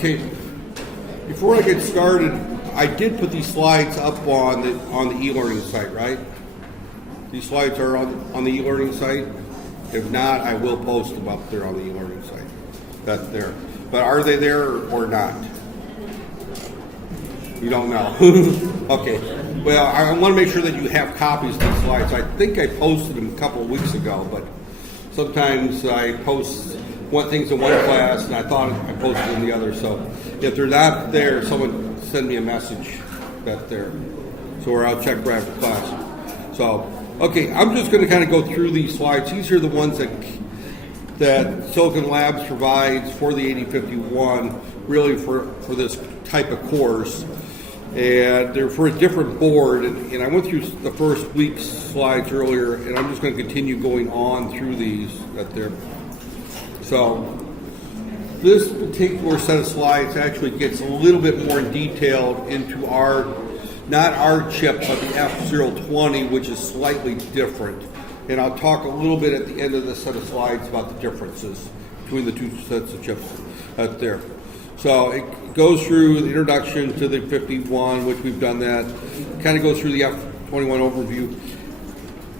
Okay, before I get started, I did put these slides up on the e-learning site, right? These slides are on the e-learning site. If not, I will post them up there on the e-learning site. That's there. But are they there or not? You don't know. Okay. Well, I want to make sure that you have copies of the slides. I think I posted them a couple of weeks ago, but sometimes I post things in one class, and I thought I posted in the other. So if they're not there, someone send me a message that they're, or I'll check right after class. So, okay, I'm just going to kind of go through these slides. These are the ones that Silicon Labs provides for the 8051, really for this type of course. And they're for a different board, and I went through the first week's slides earlier, and I'm just going to continue going on through these right there. So this particular set of slides actually gets a little bit more detailed into not our chip, but the F020, which is slightly different. And I'll talk a little bit at the end of this set of slides about the differences between the two sets of chips out there. So it goes through the introduction to the 51, which we've done that. Kind of goes through the F21 overview.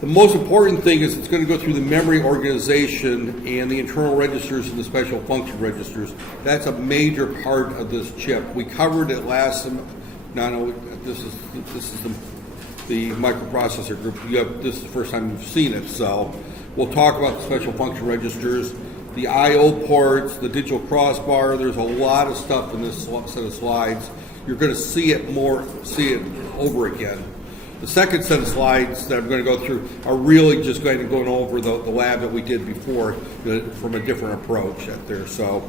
The most important thing is it's going to go through the memory organization and the internal registers and the special function registers. That's a major part of this chip. We covered it last. No, this is the microprocessor group. This is the first time you've seen it, so we'll talk about the special function registers, the I/O ports, the digital crossbar. There's a lot of stuff in this set of slides. You're going to see it over again. The second set of slides that I'm going to go through are really just going to go over the lab that we did before from a different approach at there. So,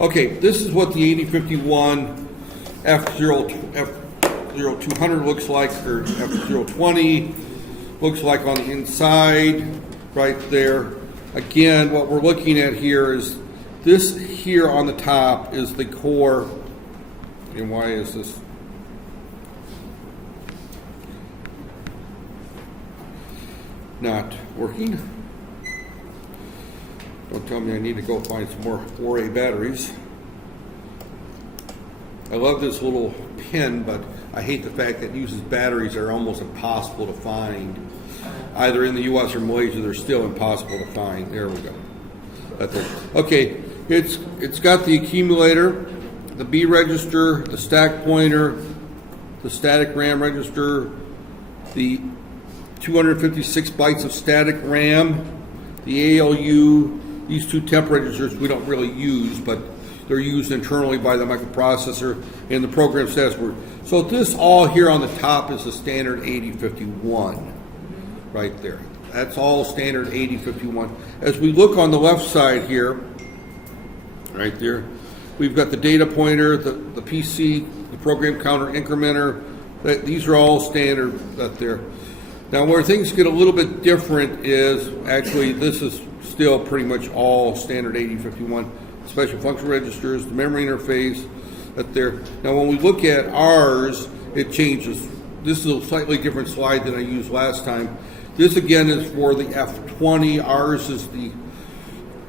okay, this is what the 8051 F0200 looks like, or F020 looks like on the inside, right there. Again, what we're looking at here is this here on the top is the core. And why is this? Not working. Don't tell me I need to go find some more 4A batteries. I love this little pin, but I hate the fact that it uses batteries that are almost impossible to find. Either in the US or Malaysia, they're still impossible to find. There we go. That's it. Okay, it's got the accumulator, the B register, the stack pointer, the static RAM register, the 256 bytes of static RAM, the ALU, these two temp registers we don't really use, but they're used internally by the microprocessor, and the program status word. So this all here on the top is the standard 8051, right there. That's all standard 8051. As we look on the left side here, right there, we've got the data pointer, the PC, the program counter incrementer. These are all standard right there. Now, where things get a little bit different is, actually, this is still pretty much all standard 8051. Special function registers, the memory interface, that there. Now, when we look at ours, it changes. This is a slightly different slide than I used last time. This, again, is for the F20. Ours is the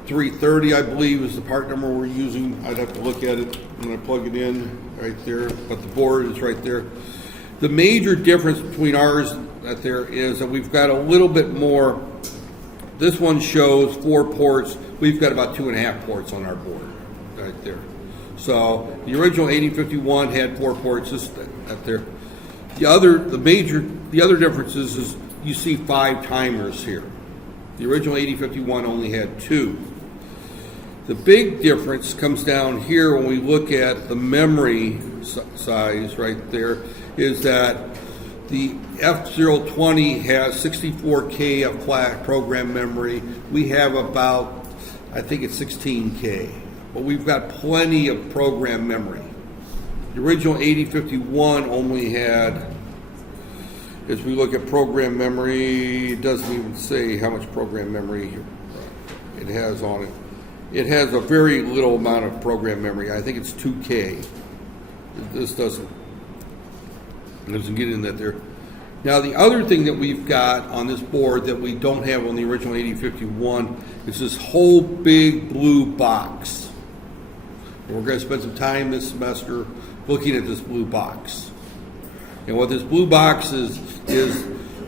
330, I believe, is the part number we're using. I'd have to look at it when I plug it in right there, but the board is right there. The major difference between ours that there is that we've got a little bit more. This one shows 4 ports. We've got about 2.5 ports on our board right there. So the original 8051 had 4 ports. This right there. The other difference is you see 5 timers here. The original 8051 only had 2. The big difference comes down here when we look at the memory size right there, is that the F020 has 64K of flash program memory. We have about, I think it's 16K, but we've got plenty of program memory. The original 8051 only had, as we look at program memory, it doesn't even say how much program memory it has on it. It has a very little amount of program memory. I think it's 2K. This doesn't get in that there. Now, the other thing that we've got on this board that we don't have on the original 8051 is this whole big blue box And we're going to spend some time this semester looking at this blue box. And what this blue box is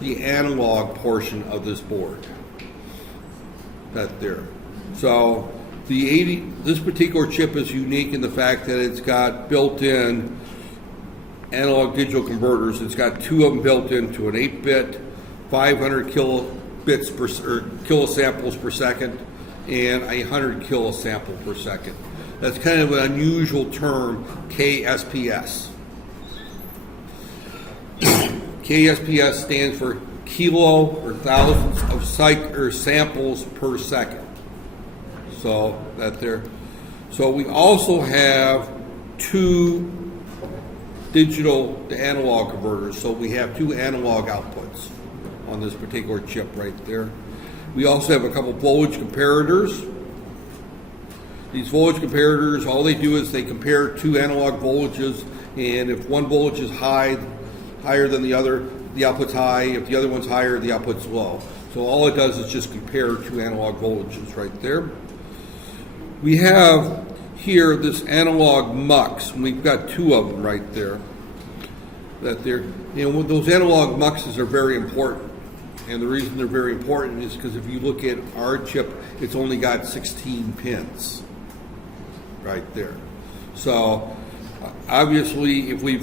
the analog portion of this board. That there. So this particular chip is unique in the fact that it's got built-in analog digital converters. It's got two of them built into an 8-bit, 500 kilosamples per second, and 100 kilosample per second. That's kind of an unusual term, KSPS. KSPS stands for kilo or thousands of samples per second. So that there. So we also have two digital to analog converters. So we have two analog outputs on this particular chip right there. We also have a couple voltage comparators. These voltage comparators, all they do is they compare two analog voltages, and if one voltage is higher than the other, the output's high. If the other one's higher, the output's low. So all it does is just compare two analog voltages right there. We have here this analog mux, and we've got two of them right there. And those analog muxes are very important. And the reason they're very important is because if you look at our chip, it's only got 16 pins right there. So obviously, if we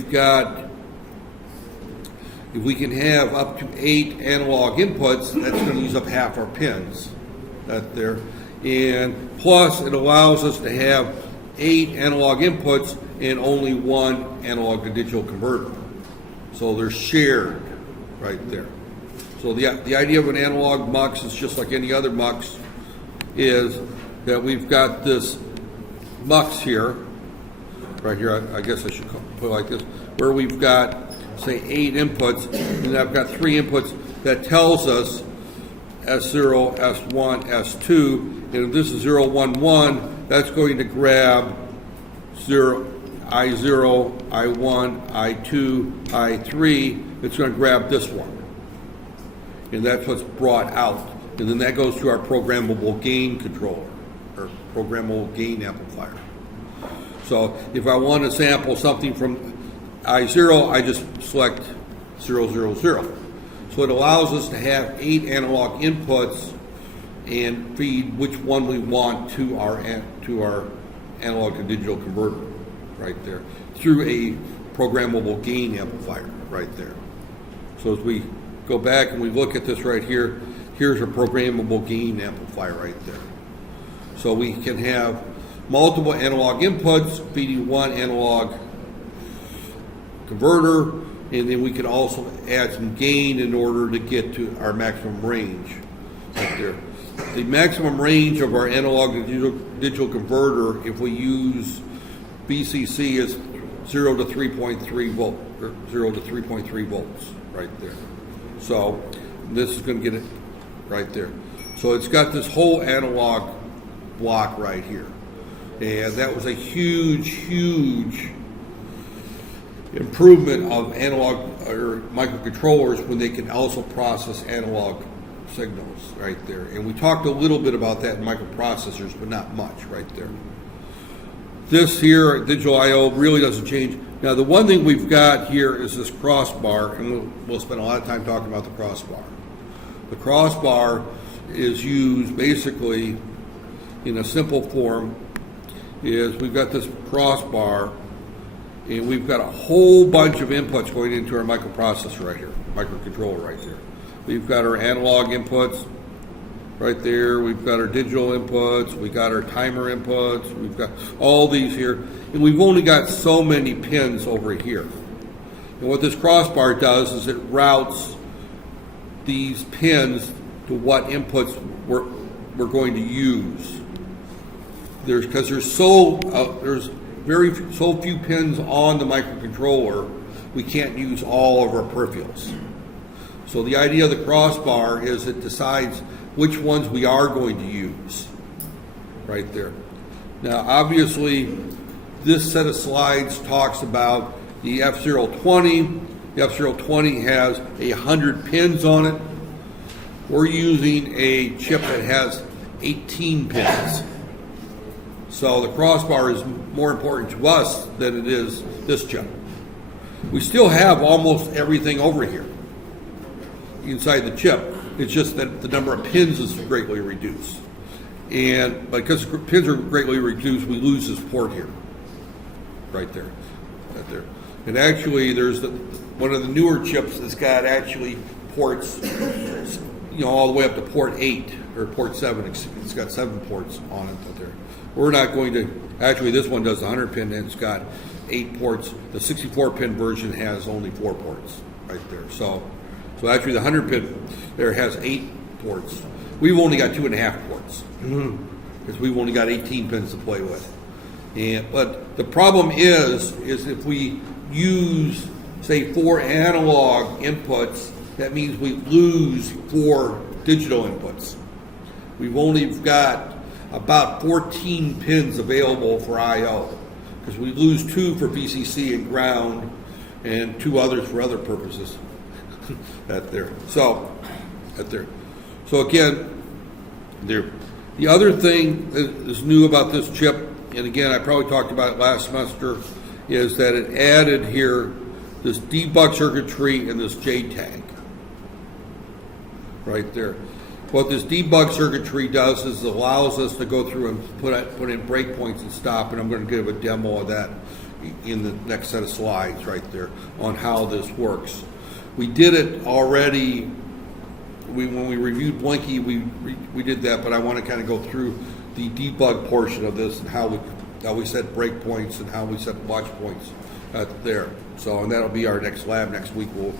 can have up to 8 analog inputs, that's going to use up half our pins. That there. And plus, it allows us to have 8 analog inputs and only 1 analog to digital converter. So they're shared right there. So the idea of an analog mux is just like any other mux, is that we've got this mux here, right here, I guess I should put it like this, where we've got, say, 8 inputs, and I've got 3 inputs that tells us S0, S1, S2, and if this is 0, 1, 1, that's going to grab I0, I1, I2, I3, it's going to grab this one. And that's what's brought out. And then that goes to our programmable gain controller, or programmable gain amplifier. So if I want to sample something from I0, I just select 0, 0, 0. So it allows us to have 8 analog inputs and feed which one we want to our analog to digital converter right there through a programmable gain amplifier right there. So as we go back and we look at this right here, here's a programmable gain amplifier right there. So we can have multiple analog inputs feeding one analog converter, and then we can also add some gain in order to get to our maximum range right there. The maximum range of our analog to digital converter, if we use BCC, is 0 to 3.3 volt, or 0 to 3.3 volts right there. So this is going to get it right there. So it's got this whole analog block right here. And that was a huge, huge improvement of analog or microcontrollers when they can also process analog signals right there. And we talked a little bit about that in microprocessors, but not much right there. This here, digital I/O, really doesn't change. Now, the one thing we've got here is this crossbar, and we'll spend a lot of time talking about the crossbar. The crossbar is used basically in a simple form, is we've got this crossbar, and we've got a whole bunch of inputs going into our microprocessor right here, microcontroller right there. We've got our analog inputs right there. We've got our digital inputs. We've got our timer inputs. We've got all these here. And we've only got so many pins over here. And what this crossbar does is it routes these pins to what inputs we're going to use. Because there's so few pins on the microcontroller, we can't use all of our peripherals. So the idea of the crossbar is it decides which ones we are going to use right there. Now, obviously, this set of slides talks about the F020. The F020 has 100 pins on it. We're using a chip that has 18 pins. So the crossbar is more important to us than it is this chip. We still have almost everything over here inside the chip. It's just that the number of pins is greatly reduced. And because pins are greatly reduced, we lose this port here. Right there. Right there. And actually, there's one of the newer chips that's got actually ports, all the way up to port 8 or port 7. It's got 7 ports on it. But there. We're not going to, actually this one does 100 pin and it's got 8 ports. The 64 pin version has only 4 ports right there. So actually the 100 pin there has 8 ports. We've only got 2.5 ports because we've only got 18 pins to play with. But the problem is if we use, say, 4 analog inputs, that means we lose 4 digital inputs. We've only got about 14 pins available for I/O because we lose 2 for VCC and ground and 2 others for other purposes. So again, the other thing that is new about this chip, and again, I probably talked about it last semester, is that it added here this debug circuitry and this JTAG right there. What this debug circuitry does is it allows us to go through and put in breakpoints and stop, and I'm going to give a demo of that in the next set of slides right there on how this works. We did it already. When we reviewed Blinky, we did that, but I want to kind of go through the debug portion of this and how we set breakpoints and how we set watch points there. So, and that'll be our next lab next week. We'll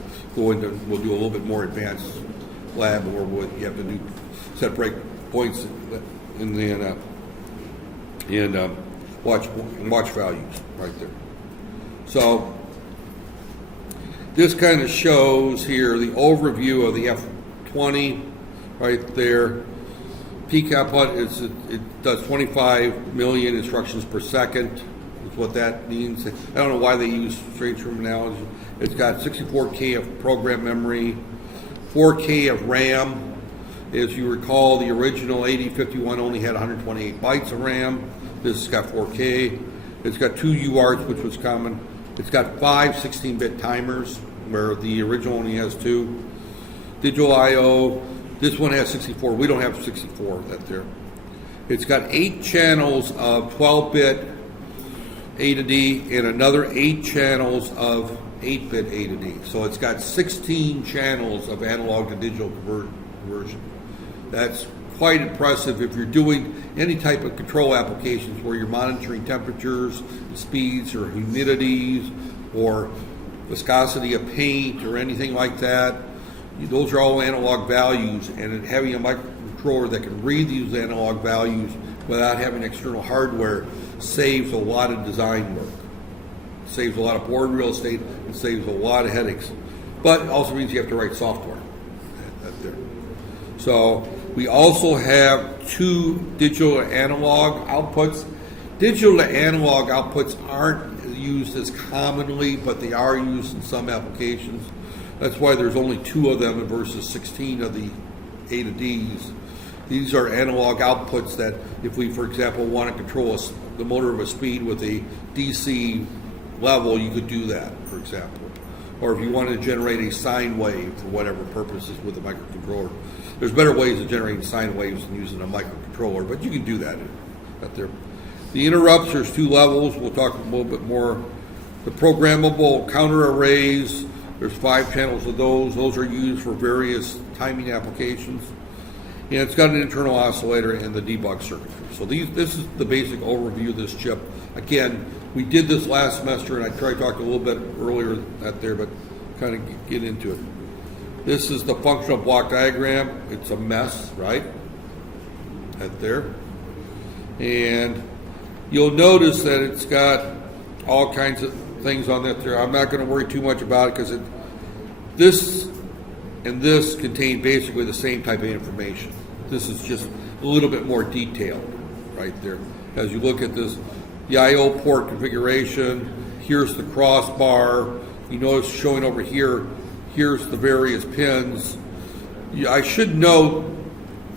do a little bit more advanced lab where you have to set breakpoints and then watch values right there. So this kind of shows here the overview of the F20 right there. Peak output it does 25 million instructions per second. Is what that means. I don't know why they use strange terminology. It's got 64K of program memory, 4K of RAM. As you recall, the original 8051 only had 128 bytes of RAM. This has got 4K. It's got 2 UARTs, which was common. It's got 5 16-bit timers, where the original only has 2. Digital I/O. This one has 64. We don't have 64 that there. It's got 8 channels of 12-bit A to D and another 8 channels of 8-bit A to D. So it's got 16 channels of analog to digital conversion. That's quite impressive if you're doing any type of control applications where you're monitoring temperatures, speeds, or humidities, or viscosity of paint, or anything like that. Those are all analog values, and having a microcontroller that can read these analog values without having external hardware saves a lot of design work. Saves a lot of board real estate and saves a lot of headaches. But it also means you have to write software. So we also have 2 digital to analog outputs. Digital to analog outputs aren't used as commonly, but they are used in some applications. That's why there's only 2 of them versus 16 of the A to Ds. These are analog outputs that if we, for example, want to control the motor of a speed with a DC level, you could do that, for example. Or if you wanted to generate a sine wave for whatever purposes with a microcontroller. There's better ways of generating sine waves than using a microcontroller, but you can do that out there. The interrupts, there's 2 levels. We'll talk a little bit more. The programmable counter arrays, there's 5 channels of those. Those are used for various timing applications. And it's got an internal oscillator and the debug circuitry. So this is the basic overview of this chip. Again, we did this last semester, and I tried to talk a little bit earlier out there, but kind of get into it. This is the functional block diagram. It's a mess, right? Right there. And you'll notice that it's got all kinds of things on that there. I'm not going to worry too much about it because this and this contain basically the same type of information. This is just a little bit more detailed right there. As you look at this, the I/O port configuration, here's the crossbar. You notice showing over here, here's the various pins. I should note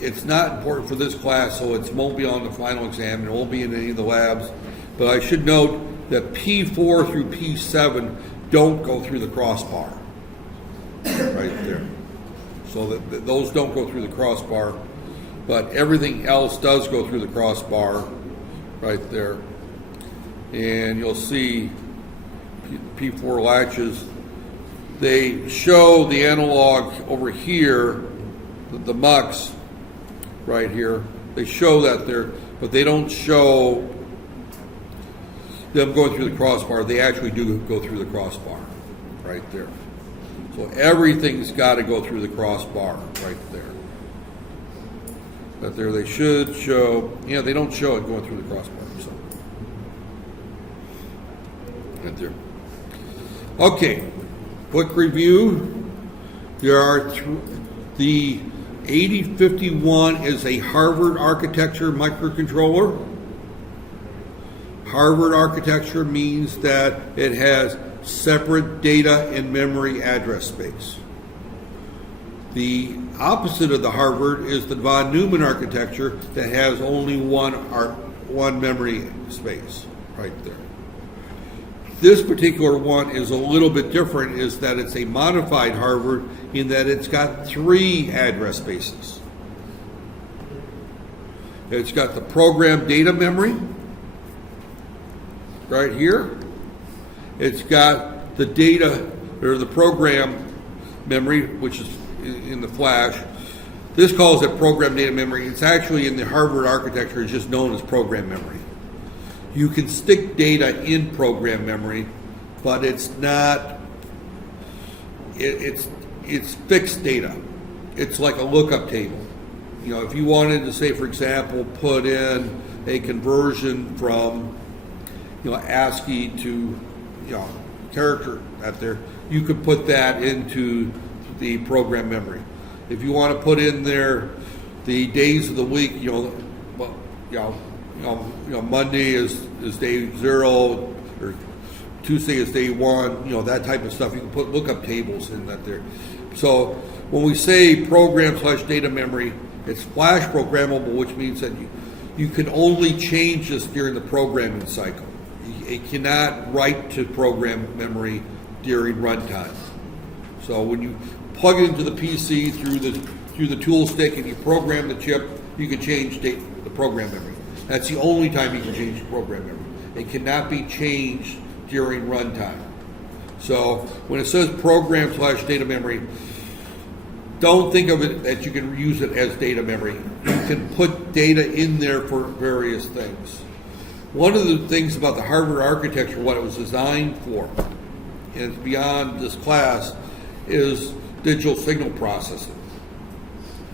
it's not important for this class, so it won't be on the final exam, and it won't be in any of the labs. But I should note that P4 through P7 don't go through the crossbar, right there. So that those don't go through the crossbar, but everything else does go through the crossbar, right there. And you'll see P4 latches. They show the analog over here, the MUX, right here. They show that there, but they don't show them going through the crossbar. They actually do go through the crossbar, right there. So everything's got to go through the crossbar, right there. But there they should show, yeah, they don't show it going through the crossbar. So. Right there. Okay, quick review. There are the 8051 is a Harvard architecture microcontroller. Harvard architecture means that it has separate data and memory address space. The opposite of the Harvard is the von Neumann architecture that has only one memory space, right there. This particular one is a little bit different, is that it's a modified Harvard in that it's got 3 address spaces. It's got the program data memory right here. It's got the data, or the program memory, which is in the flash. This calls it program data memory. It's actually in the Harvard architecture, it's just known as program memory. You can stick data in program memory, but it's not, it's fixed data. It's like a lookup table. You know, if you wanted to say, for example, put in a conversion from, you know, ASCII to, you know, character out there, you could put that into the program memory. If you want to put in there the days of the week, Monday is day 0, or Tuesday is day 1, that type of stuff. You can put lookup tables in that there. So when we say program/data memory, it's flash programmable, which means that you can only change this during the programming cycle. It cannot write to program memory during runtime. So when you plug it into the PC through the tool stick and you program the chip, you can change the program memory. That's the only time you can change the program memory. It cannot be changed during runtime. So when it says program/data memory, don't think of it that you can use it as data memory. You can put data in there for various things. One of the things about the Harvard architecture, what it was designed for, and beyond this class, is digital signal processing.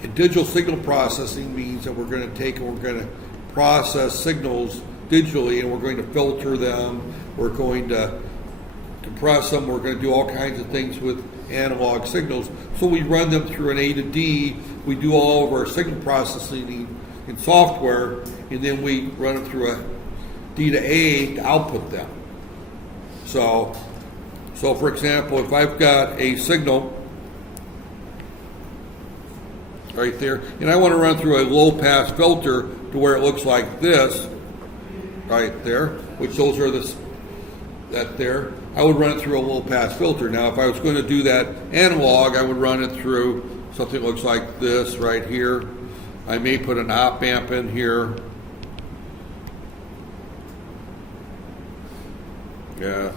And digital signal processing means that we're going to take and we're going to process signals digitally, and we're going to filter them, we're going to compress them, we're going to do all kinds of things with analog signals. So we run them through an A to D, we do all of our signal processing in software, and then we run it through a D to A to output them. So for example, if I've got a signal right there, and I want to run through a low-pass filter to where it looks like this, right there, which those are that there, I would run it through a low-pass filter. Now, if I was going to do that analog, I would run it through something that looks like this right here. I may put an op amp in here. Yeah,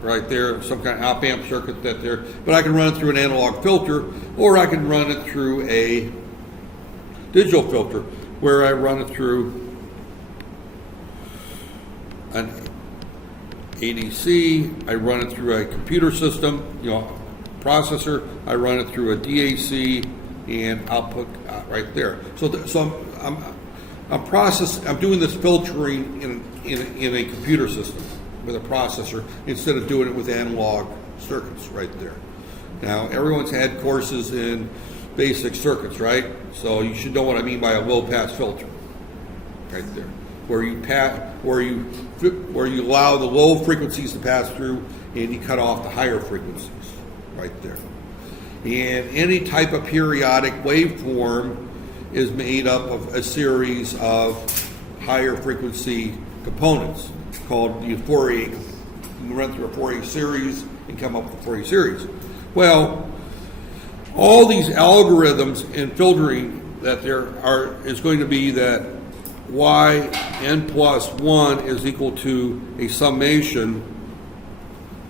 right there, some kind of op amp circuit that there. But I can run it through an analog filter, or I can run it through a digital filter, where I run it through an ADC, I run it through a computer system, processor, I run it through a DAC, and output right there. So I'm doing this filtering in a computer system with a processor instead of doing it with analog circuits right there. Now, everyone's had courses in basic circuits, right? So you should know what I mean by a low-pass filter, right there, where you allow the low frequencies to pass through and you cut off the higher frequencies, right there. And any type of periodic waveform is made up of a series of higher frequency components called the Fourier. You can run through a Fourier series and come up with a Fourier series. Well, all these algorithms and filtering that is going to be that yn plus 1 is equal to a summation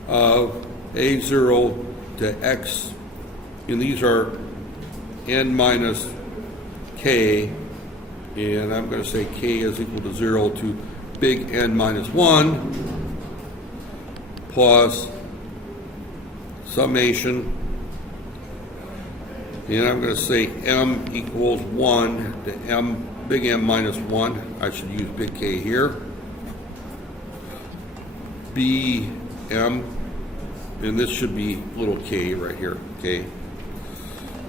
of a0 to x, and these are n minus k, and I'm going to say k is equal to 0 to big N minus 1 plus summation, and I'm going to say m equals 1 to m big M minus 1. I should use big K here. B M, and this should be little k right here, K,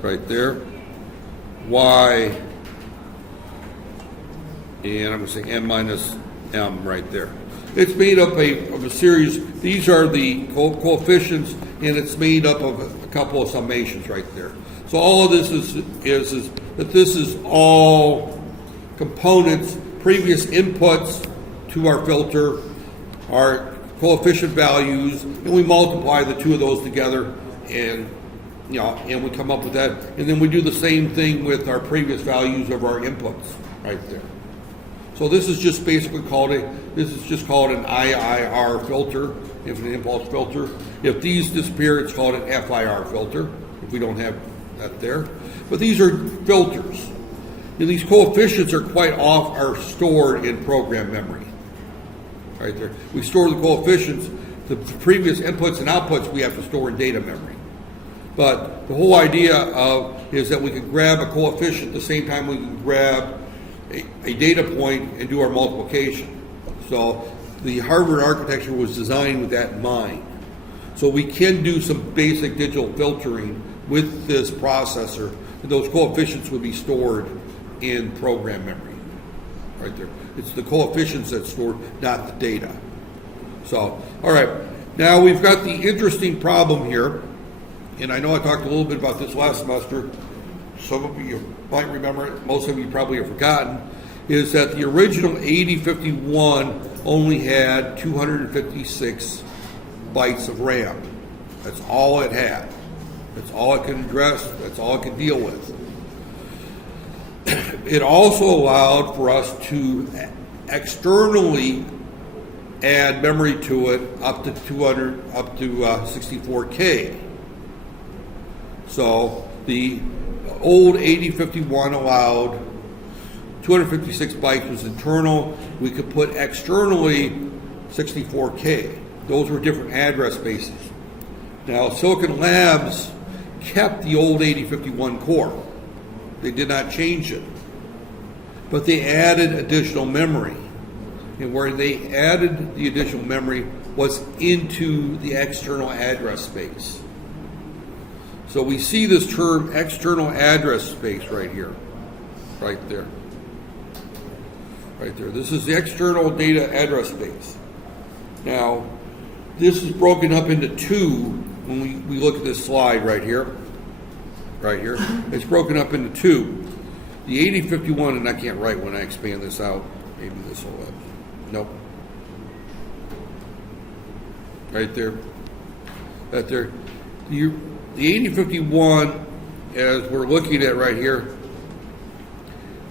right there. Y, and I'm going to say n minus m right there. It's made up of a series. These are the coefficients, and it's made up of a couple of summations right there. So all of this is that this is all components, previous inputs to our filter, our coefficient values, and we multiply the two of those together, and and we come up with that. And then we do the same thing with our previous values of our inputs right there. So this is just basically called an IIR filter, infinite impulse filter. If these disappear, it's called an FIR filter, if we don't have that there. But these are filters. And these coefficients are stored in program memory. Right there. We store the coefficients, the previous inputs and outputs we have to store in data memory. But the whole idea is that we can grab a coefficient at the same time we can grab a data point and do our multiplication. So the Harvard architecture was designed with that in mind. So we can do some basic digital filtering with this processor, and those coefficients would be stored in program memory. Right there. It's the coefficients that's stored, not the data. So, all right. Now we've got the interesting problem here, and I know I talked a little bit about this last semester. Some of you might remember it, most of you probably have forgotten, is that the original 8051 only had 256 bytes of RAM. That's all it had. That's all it can address. That's all it can deal with. It also allowed for us to externally add memory to it up to 64K. So the old 8051 allowed 256 bytes was internal. We could put externally 64K. Those were different address spaces. Now, Silicon Labs kept the old 8051 core. They did not change it. But they added additional memory. And where they added the additional memory was into the external address space. So we see this term external address space right here, right there. Right there. This is the external data address space. Now, this is broken up into two when we look at this slide right here. Right here. It's broken up into two. The 8051, and I can't write when I expand this out. Maybe this will nope. Right there. Right there. The 8051, as we're looking at right here,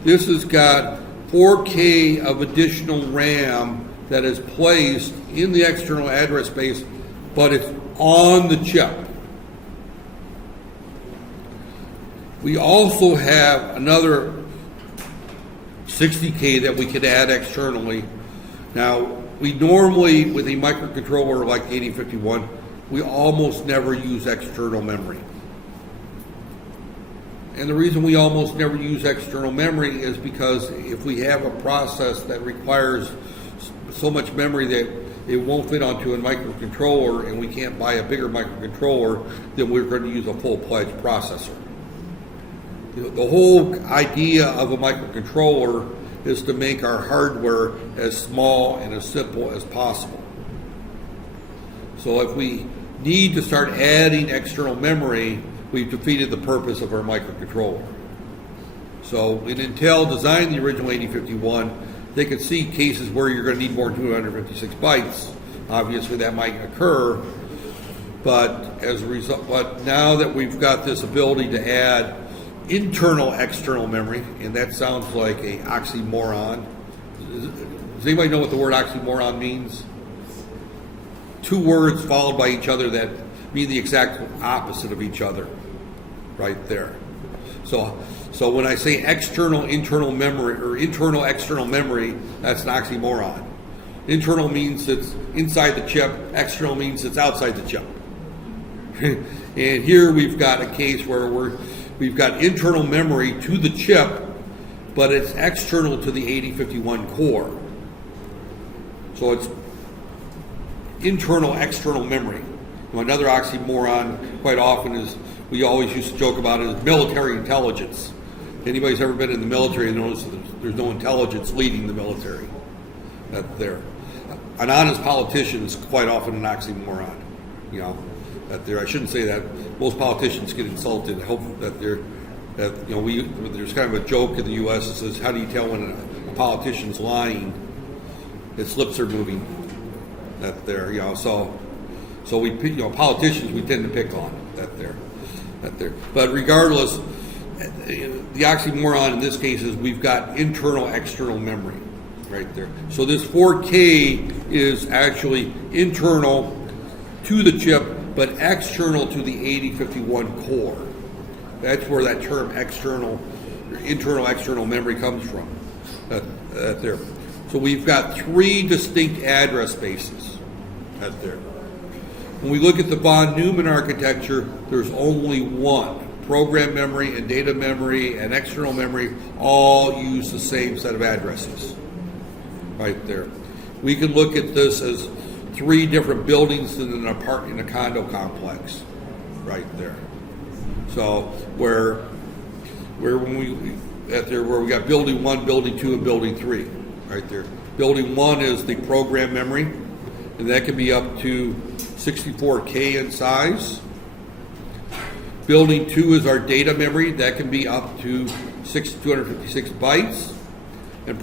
this has got 4K of additional RAM that is placed in the external address space, but it's on the chip. We also have another 60K that we could add externally. Now, we normally, with a microcontroller like 8051, we almost never use external memory. And the reason we almost never use external memory is because if we have a process that requires so much memory that it won't fit onto a microcontroller and we can't buy a bigger microcontroller, then we're going to use a full-fledged processor. The whole idea of a microcontroller is to make our hardware as small and as simple as possible. So if we need to start adding external memory, we've defeated the purpose of our microcontroller. So when Intel designed the original 8051, they could see cases where you're going to need more than 256 bytes. Obviously, that might occur, but as a result, but now that we've got this ability to add internal external memory, and that sounds like a oxymoron. Does anybody know what the word oxymoron means? Two words followed by each other that mean the exact opposite of each other, right there. So when I say external internal memory or internal external memory, that's an oxymoron. Internal means it's inside the chip, external means it's outside the chip. And here we've got a case where we've got internal memory to the chip, but it's external to the 8051 core. So it's internal external memory. Another oxymoron quite often is, we always used to joke about it, is military intelligence. Anybody's ever been in the military knows there's no intelligence leading the military. That there. An honest politician is quite often an oxymoron. You know, that there. I shouldn't say that. Most politicians get insulted. I hope that they're, that you know, there's kind of a joke in the U.S. that says, "How do you tell when a politician's lying? Its lips are moving." That there. You know, so we, you know, politicians we tend to pick on that there. But regardless, the oxymoron in this case is we've got internal external memory right there. So this 4K is actually internal to the chip, but external to the 8051 core. That's where that term internal external memory comes from. There. So we've got three distinct address spaces. There. When we look at the von Neumann architecture, there's only one. Program memory and data memory and external memory all use the same set of addresses. Right there. We can look at this as three different buildings in a condo complex. Right there. So where we got building 1, building 2, and building 3. Right there. Building 1 is the program memory, and that can be up to 64K in size. Building 2 is our data memory. That can be up to 256 bytes. And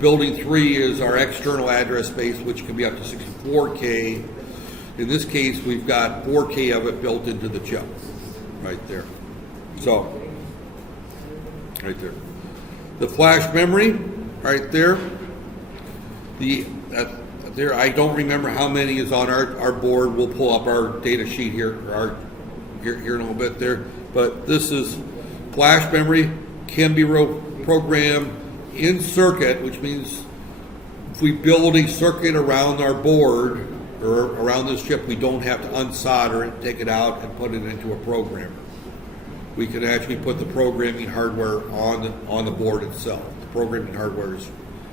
building 3 is our external address space, which can be up to 64K. In this case, we've got 4K of it built into the chip. Right there. So, right there. The flash memory, right there. There, I don't remember how many is on our board. We'll pull up our data sheet here in a little bit there. But this is flash memory, can be programmed in circuit, which means if we build a circuit around our board or around this chip, we don't have to unsolder it, take it out, and put it into a programmer. We can actually put the programming hardware on the board itself. The programming hardware is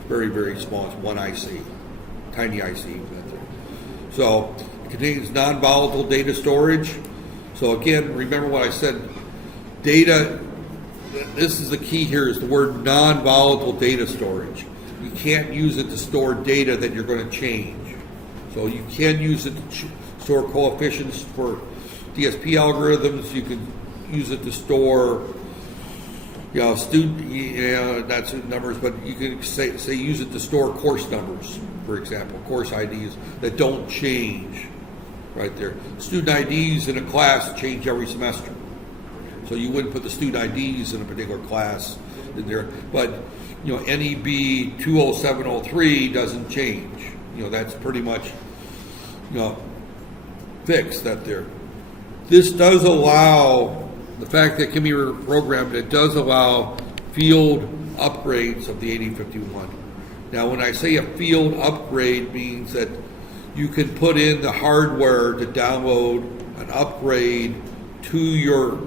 very, very small. It's one IC. Tiny IC. So it contains non-volatile data storage. So again, remember what I said. Data, this is the key here, is the word non-volatile data storage. You can't use it to store data that you're going to change. So you can use it to store coefficients for DSP algorithms. You can use it to store, you know, not student numbers, but you can say use it to store course numbers, for example, course IDs that don't change. Right there. Student IDs in a class change every semester. So you wouldn't put the student IDs in a particular class in there. But, you know, NEB 20703 doesn't change. You know, that's pretty much, you know, fixed that there. This does allow, the fact that it can be programmed, it does allow field upgrades of the 8051. Now, when I say a field upgrade, means that you can put in the hardware to download an upgrade to your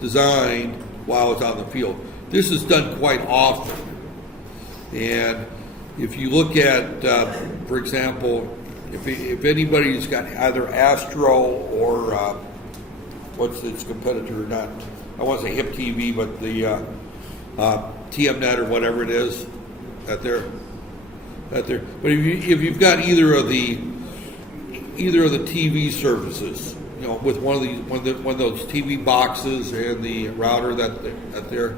design while it's out in the field. This is done quite often. And if you look at, for example, if anybody's got either Astro or what's its competitor, not, I want to say HIP TV, but the TMNet or whatever it is, But if you've got either of the TV services, with one of those TV boxes and the router that they're,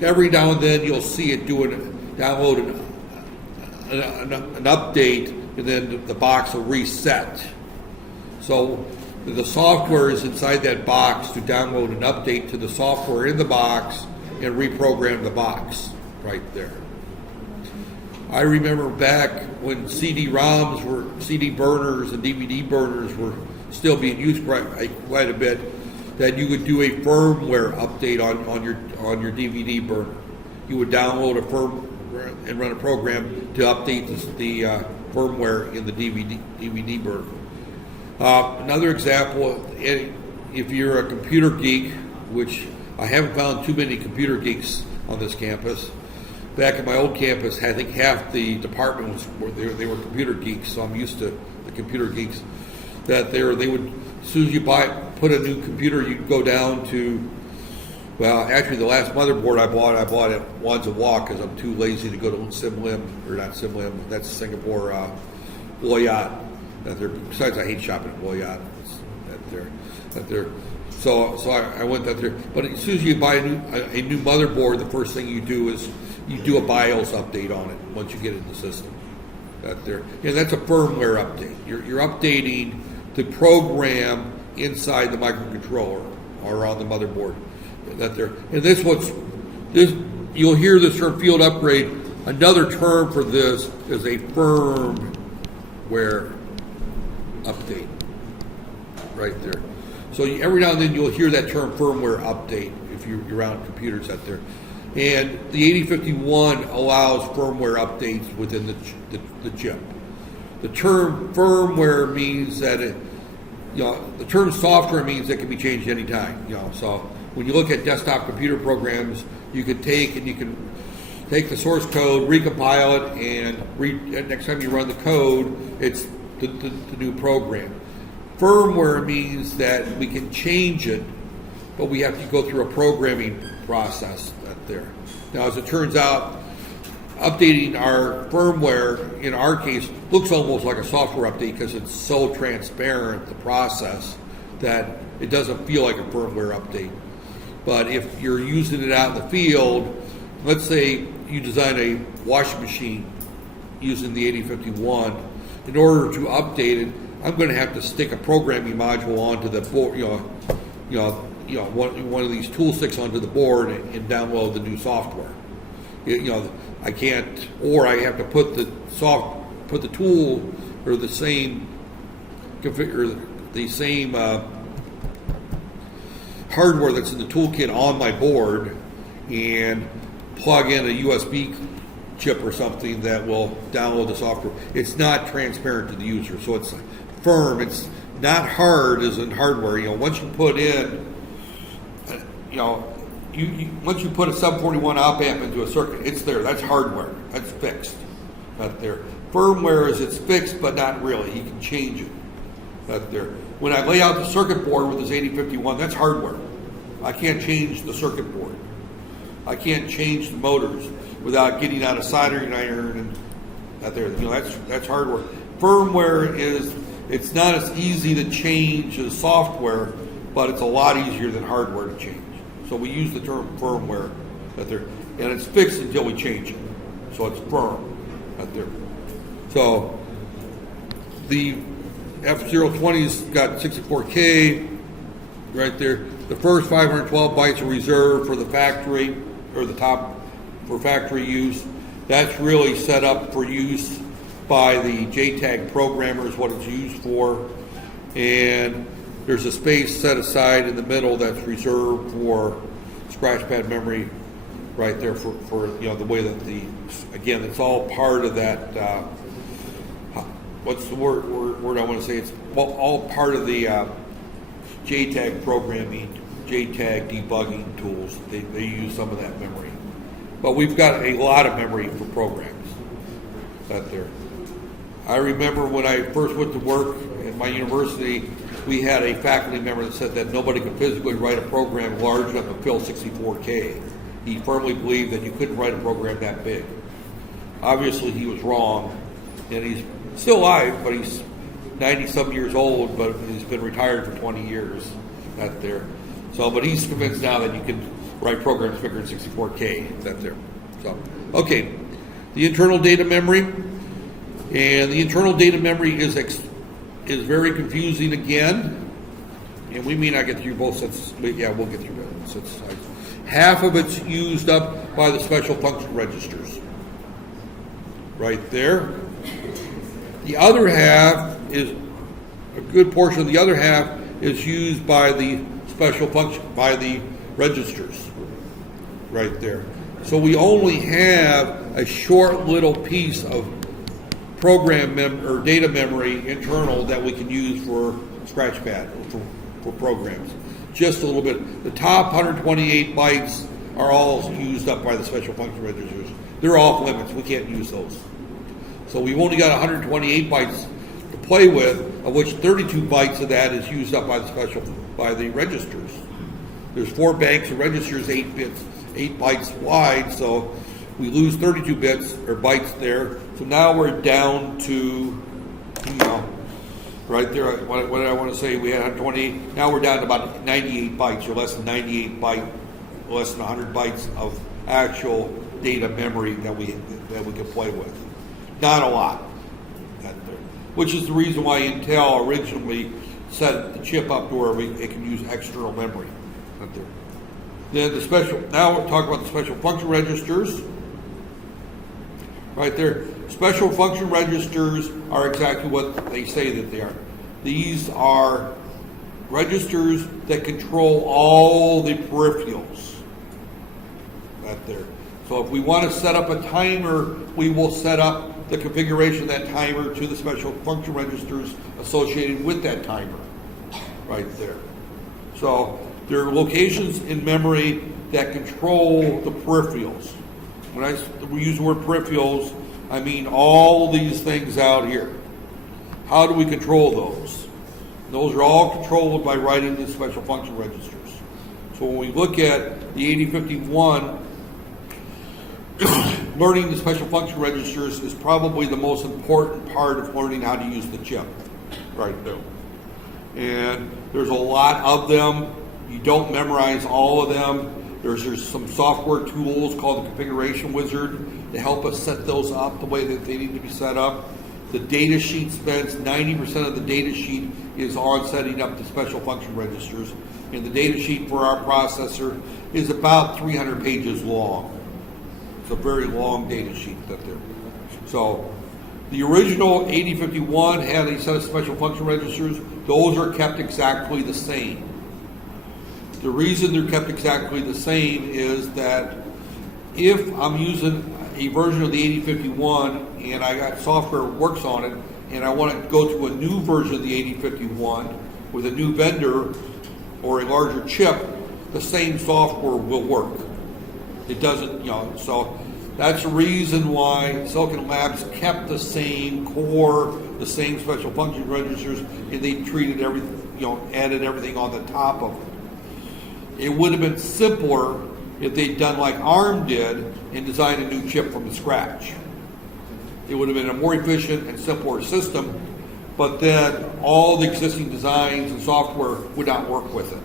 every now and then you'll see it download an update, and then the box will reset. So the software is inside that box to download an update to the software in the box and reprogram the box right there. I remember back when CD-ROMs were, CD burners and DVD burners were still being used quite a bit, that you would do a firmware update on your DVD burner. You would download a firmware and run a program to update the firmware in the DVD burner. Another example, if you're a computer geek, which I haven't found too many computer geeks on this campus. Back at my old campus, I think half the department they were computer geeks, so I'm used to the computer geeks. That they would, as soon as you put a new computer, you'd go down to, well, actually the last motherboard I bought at Wanza Walk because I'm too lazy to go to Simlim, or not Simlim, that's Singapore, Loyat. Besides, I hate shopping at Loyat. So I went that there. But as soon as you buy a new motherboard, the first thing you do is you do a BIOS update on it once you get it in the system. That's a firmware update. You're updating the program inside the microcontroller or on the motherboard. You'll hear this term field upgrade. Another term for this is a firmware update. Right there. So every now and then you'll hear that term firmware update if you're around computers out there. And the 8051 allows firmware updates within the chip. The term firmware means that the term software means it can be changed anytime. So when you look at desktop computer programs, you can take the source code, recompile it, and next time you run the code, it's the new program. Firmware means that we can change it, but we have to go through a programming process there. Now, as it turns out, updating our firmware, in our case, looks almost like a software update because it's so transparent, the process, that it doesn't feel like a firmware update. But if you're using it out in the field, let's say you design a washing machine using the 8051, in order to update it, I'm going to have to stick a programming module onto the board, one of these tool sticks onto the board and download the new software. I can't, or I have to put the tool or the same hardware that's in the toolkit on my board and plug in a USB chip or something that will download the software. It's not transparent to the user, so it's firm. It's not hard as in hardware. Once you put in, once you put a 741 op amp into a circuit, it's there. That's hardware. That's fixed. Not there. Firmware is it's fixed, but not really. You can change it. Not there. When I lay out the circuit board with this 8051, that's hardware. I can't change the circuit board. I can't change the motors without getting out a soldering iron and that there. That's hardware. Firmware it's not as easy to change as software, but it's a lot easier than hardware to change. So we use the term firmware that there, and it's fixed until we change it. So it's firm out there. So the F020's got 64K right there. The first 512 bytes are reserved for the factory, or the top for factory use. That's really set up for use by the JTAG programmers, what it's used for. And there's a space set aside in the middle that's reserved for scratch pad memory right there for the way that again, it's all part of that, what's the word I want to say? It's all part of the JTAG programming, JTAG debugging tools. They use some of that memory. But we've got a lot of memory for programs out there. I remember when I first went to work at my university, we had a faculty member that said that nobody could physically write a program large enough to fill 64K. He firmly believed that you couldn't write a program that big. Obviously, he was wrong, and he's still alive, but he's 90-some years old, but he's been retired for 20 years. That there. So, but he's convinced now that you can write programs bigger than 64K. That there. So, okay. The internal data memory, and the internal data memory is very confusing again. And we may not get through both sets. Yeah, we'll get through both sets. Half of it's used up by the special function registers. Right there. The other half is, a good portion of the other half is used by the special function, by the registers. Right there. So we only have a short little piece of program or data memory internal that we can use for Scratchpad, for programs. Just a little bit. The top 128 bytes are all used up by the special function registers. They're off limits. We can't use those. So we've only got 128 bytes to play with, of which 32 bytes of that is used up by the registers. There's 4 banks of registers, 8 bytes wide, so we lose 32 bits or bytes there. So now we're down to, right there, what did I want to say? We had 128. Now we're down to about 98 bytes, or less than 98 bytes, less than 100 bytes of actual data memory that we can play with. Not a lot. Which is the reason why Intel originally set the chip up to where it can use external memory. Then now we're talking about the special function registers. Right there. Special function registers are exactly what they say that they are. These are registers that control all the peripherals. Right there. So if we want to set up a timer, we will set up the configuration of that timer to the special function registers associated with that timer. Right there. So there are locations in memory that control the peripherals. When we use the word peripherals, I mean all these things out here. How do we control those? Those are all controlled by writing the special function registers. So when we look at the 8051, learning the special function registers is probably the most important part of learning how to use the chip. Right there. And there's a lot of them. You don't memorize all of them. There's some software tools called the Configuration Wizard to help us set those up the way that they need to be set up. The data sheet spends 90% of the data sheet is on setting up the special function registers. And the data sheet for our processor is about 300 pages long. It's a very long data sheet that there. So the original 8051 had a set of special function registers. Those are kept exactly the same. The reason they're kept exactly the same is that if I'm using a version of the 8051 and I got software that works on it and I want to go to a new version of the 8051 with a new vendor or a larger chip, the same software will work. It doesn't, so that's the reason why Silicon Labs kept the same core, the same special function registers, and they treated everything, added everything on the top of it. It would have been simpler if they'd done like ARM did and designed a new chip from scratch. It would have been a more efficient and simpler system, but then all the existing designs and software would not work with it.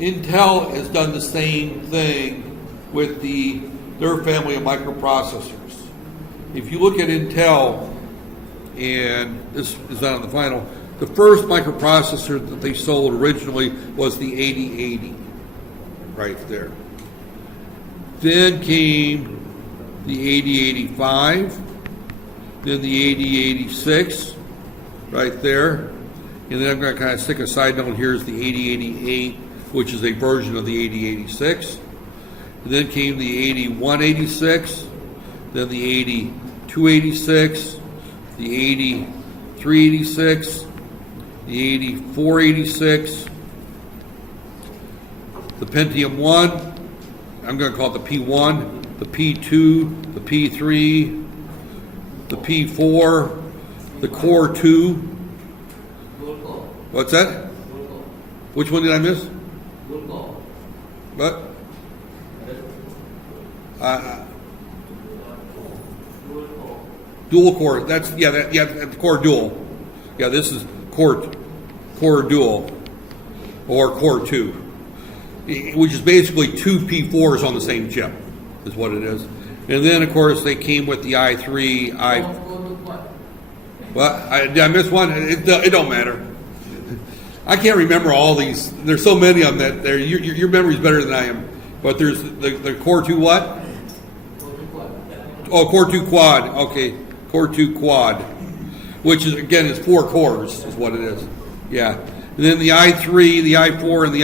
Intel has done the same thing with their family of microprocessors. If you look at Intel, and this is not on the final, the first microprocessor that they sold originally was the 8080, right there. Then came the 8085, then the 8086, right there. And then I'm going to kind of stick a side note here is the 8088, which is a version of the 8086. And then came the 8186, then the 8286, the 8386, the 8486, the Pentium 1, I'm going to call it the P1, the P2, the P3, the P4, the Core 2. What's that? Which one did I miss? What? Dual core. That's Core Dual. Yeah, this is Core Dual, or Core 2, which is basically two P4s on the same chip, is what it is. And then, of course, they came with the i3, did I miss one? It don't matter. I can't remember all these. There's so many of them that your memory's better than I am. But there's the Core 2 what? Oh, Core 2 Quad. Okay, Core 2 Quad, which is, again, is 4 cores, is what it is. Yeah. And then the i3, the i4, and the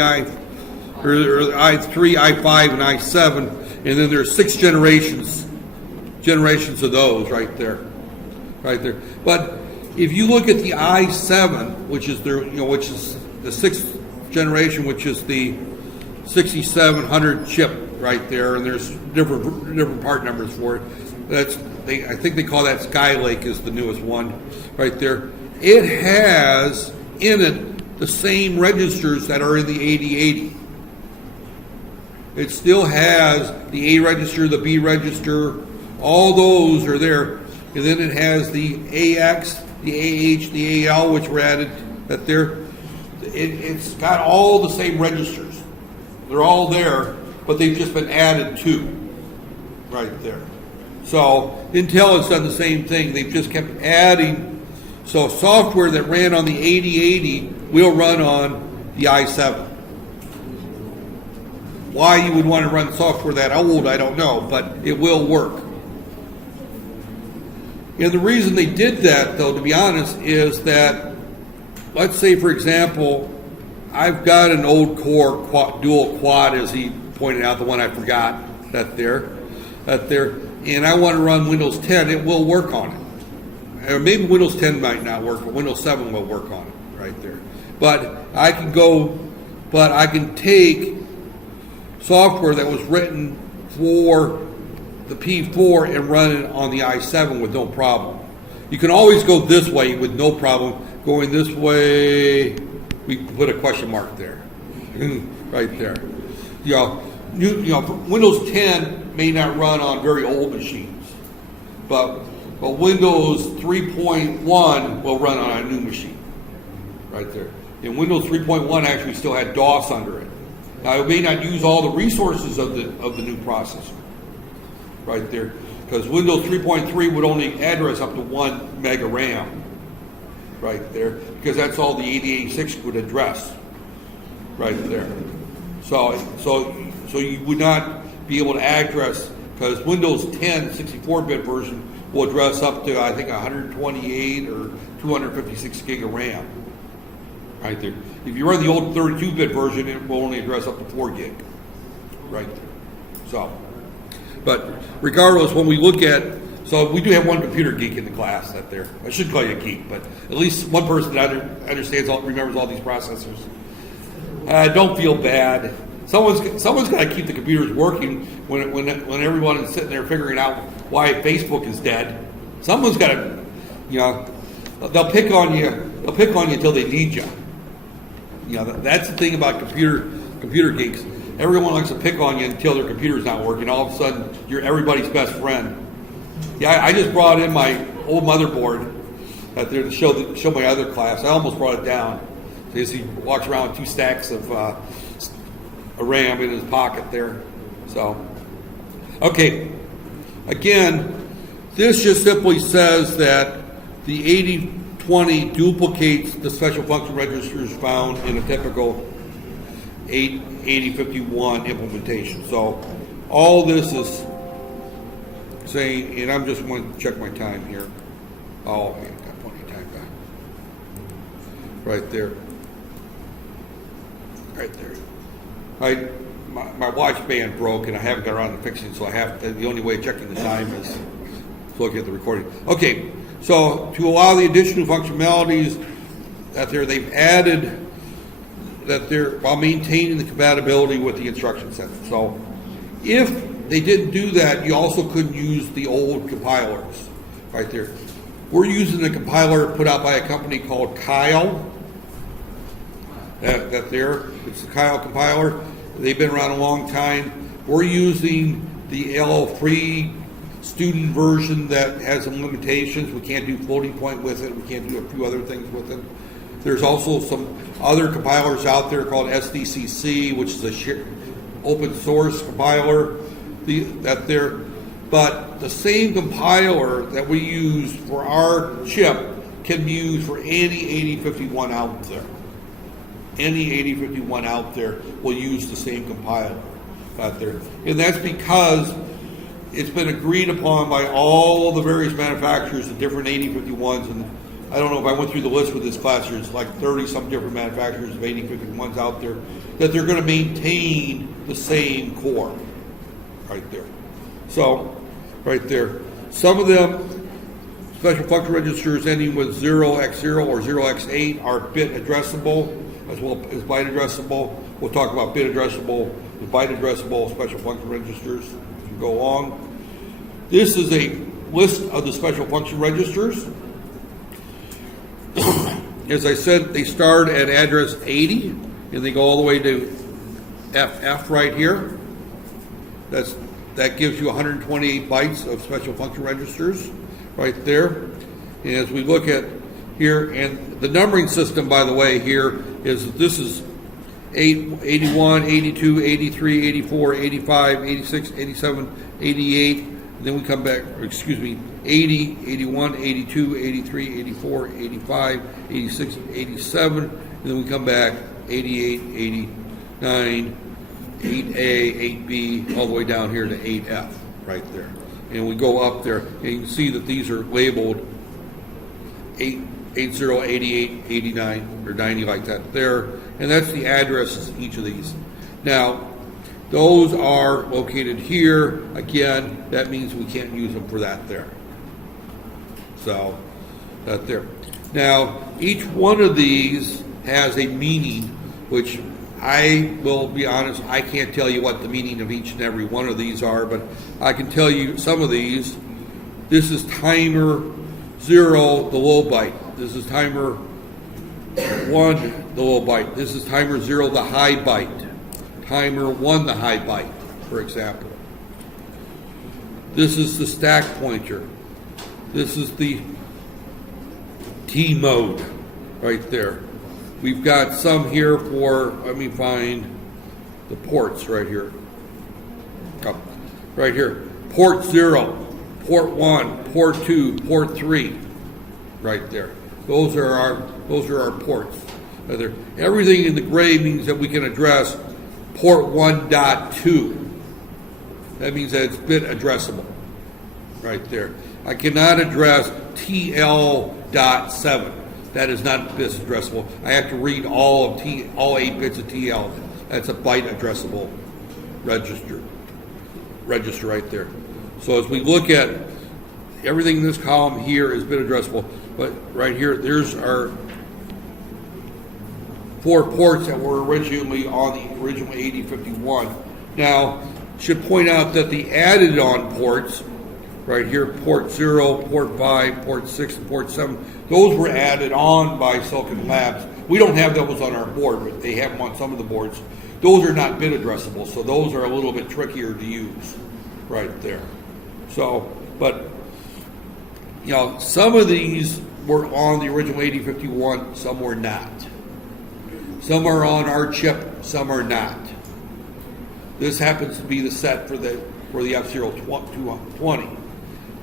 i3, i5, and i7, and then there's 6 generations of those right there. But if you look at the i7, which is which is the 6th generation, which is the 6700 chip right there, and there's different part numbers for it. I think they call that Skylake is the newest one right there. It has in it the same registers that are in the 8080. It still has the A register, the B register, all those are there. And then it has the AX, the AH, the AL, which were added that there. It's got all the same registers. They're all there, but they've just been added to right there. So Intel has done the same thing. They've just kept adding. So software that ran on the 8080 will run on the i7. Why you would want to run software that old, I don't know, but it will work. And the reason they did that, though, to be honest, is that, let's say, for example, I've got an old Core dual quad, as he pointed out, the one I forgot, that there, and I want to run Windows 10, it will work on it. Or maybe Windows 10 might not work, but Windows 7 will work on it right there. But I can take software that was written for the P4 and run it on the i7 with no problem. You can always go this way with no problem. Going this way, we put a question mark there, right there. Windows 10 may not run on very old machines, but Windows 3.1 will run on a new machine, right there. And Windows 3.1 actually still had DOS under it. Now it may not use all the resources of the new processor, right there, because Windows 3.3 would only address up to 1 mega RAM, right there, because that's all the 8086 would address, right there. So you would not be able to address, because Windows 10 64-bit version will address up to, I think, 128 or 256 gig of RAM, right there. If you run the old 32-bit version, it will only address up to 4 gig, right there. So, but regardless, when we look at, so we do have one computer geek in the class out there. I should call you a geek, but at least one person that remembers all these processors. Don't feel bad. Someone's got to keep the computers working when everyone is sitting there figuring out why Facebook is dead. Someone's got to, they'll pick on you. They'll pick on you until they need you. That's the thing about computer geeks. Everyone likes to pick on you until their computer's not working. All of a sudden, you're everybody's best friend. Yeah, I just brought in my old motherboard out there to show my other class. I almost brought it down. So he walks around with 2 stacks of a RAM in his pocket there. So, okay. Again, this just simply says that the 8020 duplicates the special function registers found in a typical 8051 implementation. So all this is saying, and I'm just going to check my time here. Oh man, got plenty of time back. Right there. Right there. My watch band broke and I haven't got around to fixing it, so the only way of checking the time is to look at the recording. Okay, so to allow the additional functionalities that they've added that while maintaining the compatibility with the instruction set. So if they didn't do that, you also couldn't use the old compilers right there. We're using a compiler put out by a company called Kyle. It's the Kyle compiler. They've been around a long time. We're using the L3 student version that has some limitations. We can't do floating point with it. We can't do a few other things with it. There's also some other compilers out there called SDCC, which is a open source compiler. But the same compiler that we use for our chip can be used for any 8051 out there. Any 8051 out there will use the same compiler out there. And that's because it's been agreed upon by all the various manufacturers of different 8051s. And I don't know if I went through the list with this class, there's like 30 some different manufacturers of 8051s out there, that they're going to maintain the same core right there. So, right there. Some of them, special function registers ending with 0x0 or 0x8 are bit addressable as well as byte addressable. We'll talk about bit addressable and byte addressable special function registers as we go along. This is a list of the special function registers. As I said, they start at address 80 and they go all the way to FF right here. That gives you 128 bytes of special function registers right there. And as we look at here, and the numbering system, by the way, here this is 81, 82, 83, 84, 85, 86, 87, 88. And then we come back, 80, 81, 82, 83, 84, 85, 86, 87. And then we come back 88, 89, 8A, 8B, all the way down here to 8F right there. And we go up there, and you can see that these are labeled 80, 88, 89, or 90 like that there. And that's the addresses of each of these. Now, those are located here. Again, that means we can't use them for that there. So, that there. Now, each one of these has a meaning, which I will be honest, I can't tell you what the meaning of each and every one of these are, but I can tell you some of these. This is timer 0, the low byte. This is timer 1, the low byte. This is timer 0, the high byte. Timer 1, the high byte, for example. This is the stack pointer. This is the T mode right there. We've got some here for, let me find the ports right here. Oh, right here. Port 0, port 1, port 2, port 3, right there. Those are our ports. Right there. Everything in the gray means that we can address port 1.2. That means that it's bit addressable, right there. I cannot address TL.7. That is not bit addressable. I have to read all 8 bits of TL. That's a byte addressable register right there. So as we look at everything in this column here is bit addressable, but right here, there's our 4 ports that were originally on the original 8051. Now, should point out that the added on ports, right here, port 0, port 5, port 6, and port 7, those were added on by Silicon Labs. We don't have those on our board, but they have them on some of the boards. Those are not bit addressable, so those are a little bit trickier to use right there. So, but, you know, some of these were on the original 8051, some were not. Some are on our chip, some are not. This happens to be the set for the F020.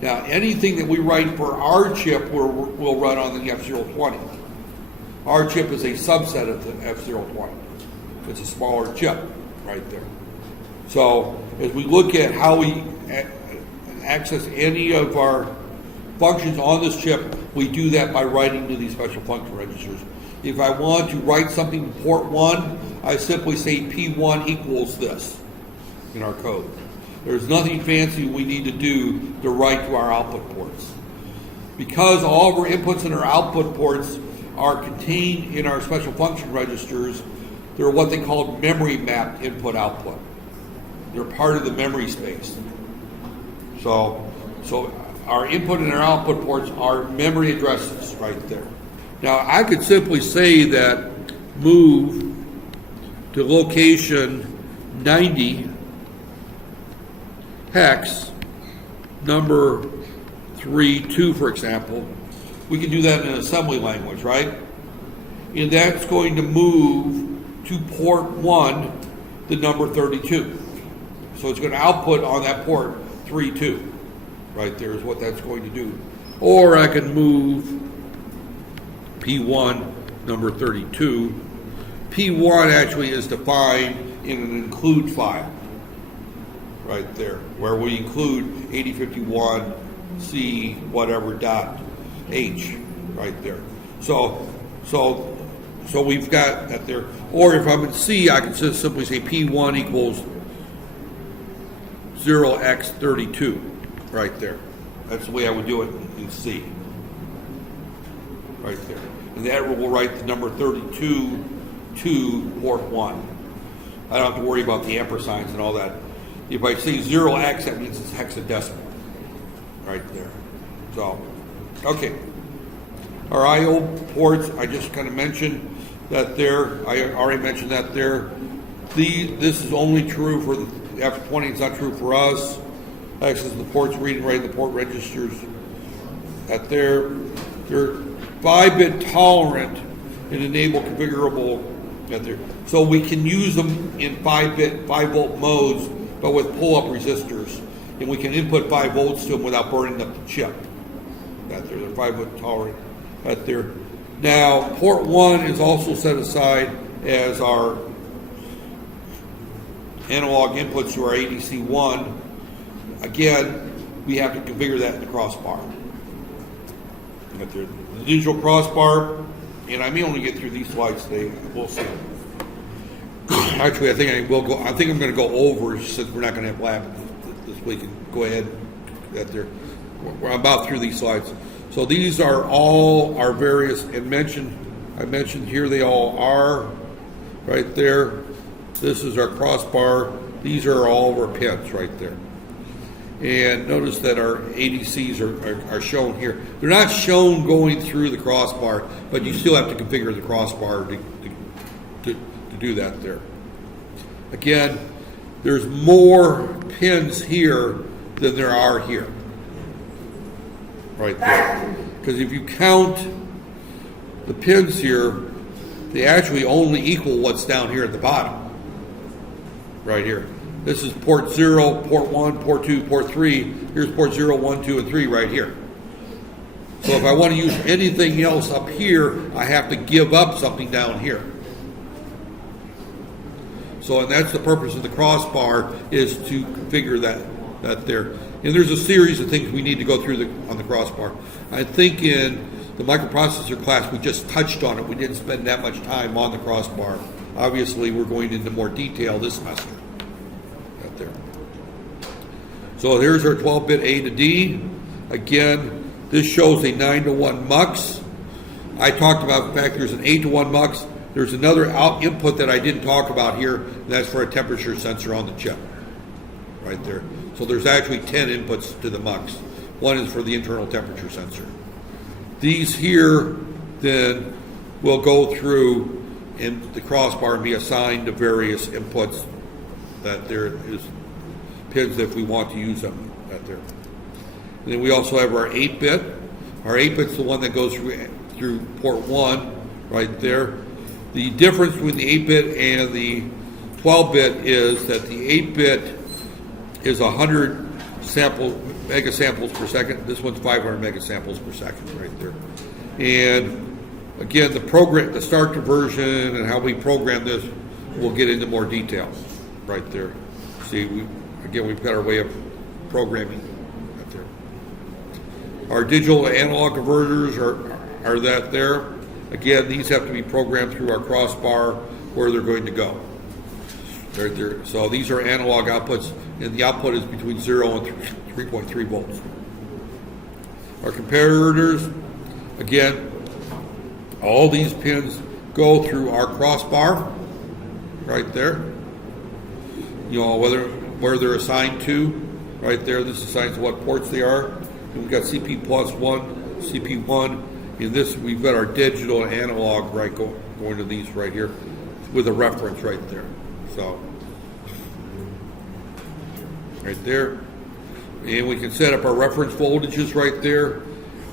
Now, anything that we write for our chip will run on the F020. Our chip is a subset of the F020. It's a smaller chip right there. So, as we look at how we access any of our functions on this chip, we do that by writing to these special function registers. If I want to write something to port 1, I simply say P1 equals this in our code. There's nothing fancy we need to do to write to our output ports. Because all of our inputs and our output ports are contained in our special function registers, they're what they call memory mapped input-output. They're part of the memory space. So our input and our output ports are memory addresses right there. Now, I could simply say that move to location 90 hex number 3, 2, for example, we can do that in an assembly language, right? And that's going to move to port 1 the number 32. So it's going to output on that port 3, 2. Right there is what that's going to do. Or I can move P1 number 32. P1 actually is defined in an include file. Right there, where we include 8051C whatever dot H right there. So we've got that there. Or if I'm in C, I can just simply say P1 equals 0x32 right there. That's the way I would do it in C. Right there. And that will write the number 32 to port 1. I don't have to worry about the ampersigns and all that. If I say 0x, that means it's hexadecimal. Right there. So, okay. Our I/O ports, I just kind of mentioned that there. I already mentioned that there. This is only true for the F20. It's not true for us. Access the ports, reading, writing the port registers. That they're 5-bit tolerant and enable configurable. That there. So we can use them in 5-bit, 5-volt modes, but with pull-up resistors, and we can input 5 volts to them without burning up the chip. That they're 5-bit tolerant. Right there. Now, port 1 is also set aside as our analog inputs to our ADC1. Again, we have to configure that in the crossbar. Right there. The digital crossbar, and I may only get through these slides today. We'll see. Actually, I think I will go. I think I'm going to go over since we're not going to have lab this week. And go ahead. That there. We're about through these slides. So these are all our various, and I mentioned here they all are, right there. This is our crossbar. These are all of our pins right there. And notice that our ADCs are shown here. They're not shown going through the crossbar, but you still have to configure the crossbar to do that there. Again, there's more pins here than there are here. Right there. Because if you count the pins here, they actually only equal what's down here at the bottom. Right here. This is port 0, port 1, port 2, port 3. Here's port 0, 1, 2, and 3 right here. So if I want to use anything else up here, I have to give up something down here. So, and that's the purpose of the crossbar, is to configure that there. And there's a series of things we need to go through on the crossbar. I think in the microprocessor class we just touched on it. We didn't spend that much time on the crossbar. Obviously, we're going into more detail this semester. Right there. So here's our 12-bit A to D. Again, this shows a 9-to-1 mux. I talked about the fact there's an 8-to-1 mux. There's another input that I didn't talk about here, and that's for a temperature sensor on the chip. Right there. So there's actually 10 inputs to the mux. One is for the internal temperature sensor. These here then will go through in the crossbar and be assigned to various inputs that there is pins if we want to use them right there. And then we also have our 8-bit. Our 8-bit's the one that goes through port 1 right there. The difference between the 8-bit and the 12-bit is that the 8-bit is 100 mega samples per second. This one's 500 mega samples per second right there. And again, the start conversion and how we program this, we'll get into more detail right there. See, we've got our way of programming right there. Our digital to analog converters are that there. Again, these have to be programmed through our crossbar where they're going to go. Right there. So these are analog outputs, and the output is between 0 and 3.3 volts. Our comparators, again, all these pins go through our crossbar, right there. You know, where they're assigned to, right there. This assigns what ports they are. And we've got CP plus 1, CP1. In this, we've got our digital and analog right going to these right here with a reference right there. So, right there. And we can set up our reference voltages right there.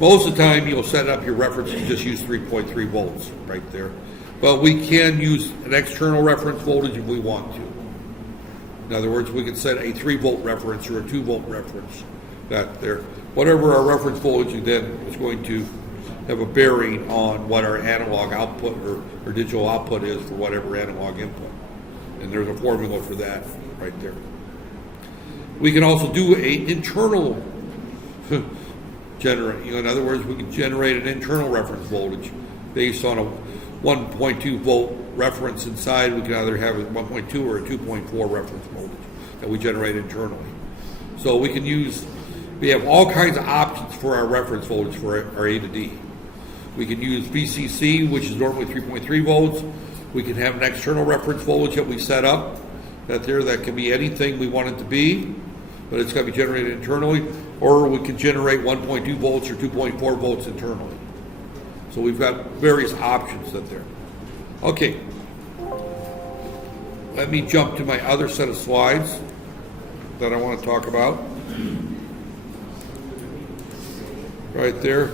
Most of the time you'll set up your reference to just use 3.3 volts right there. But we can use an external reference voltage if we want to. In other words, we can set a 3 volt reference or a 2 volt reference that there. Whatever our reference voltage then is going to have a bearing on what our analog output or digital output is for whatever analog input. And there's a formula for that right there. We can also do an internal generate. In other words, we can generate an internal reference voltage based on a 1.2 volt reference inside. We can either have a 1.2 or a 2.4 reference voltage that we generate internally. So we can use, we have all kinds of options for our reference voltage for our A to D. We can use VCC, which is normally 3.3 volts. We can have an external reference voltage that we set up that can be anything we want it to be, but it's got to be generated internally, or we can generate 1.2 volts or 2.4 volts internally. So we've got various options that there. Okay, let me jump to my other set of slides that I want to talk about. Right there.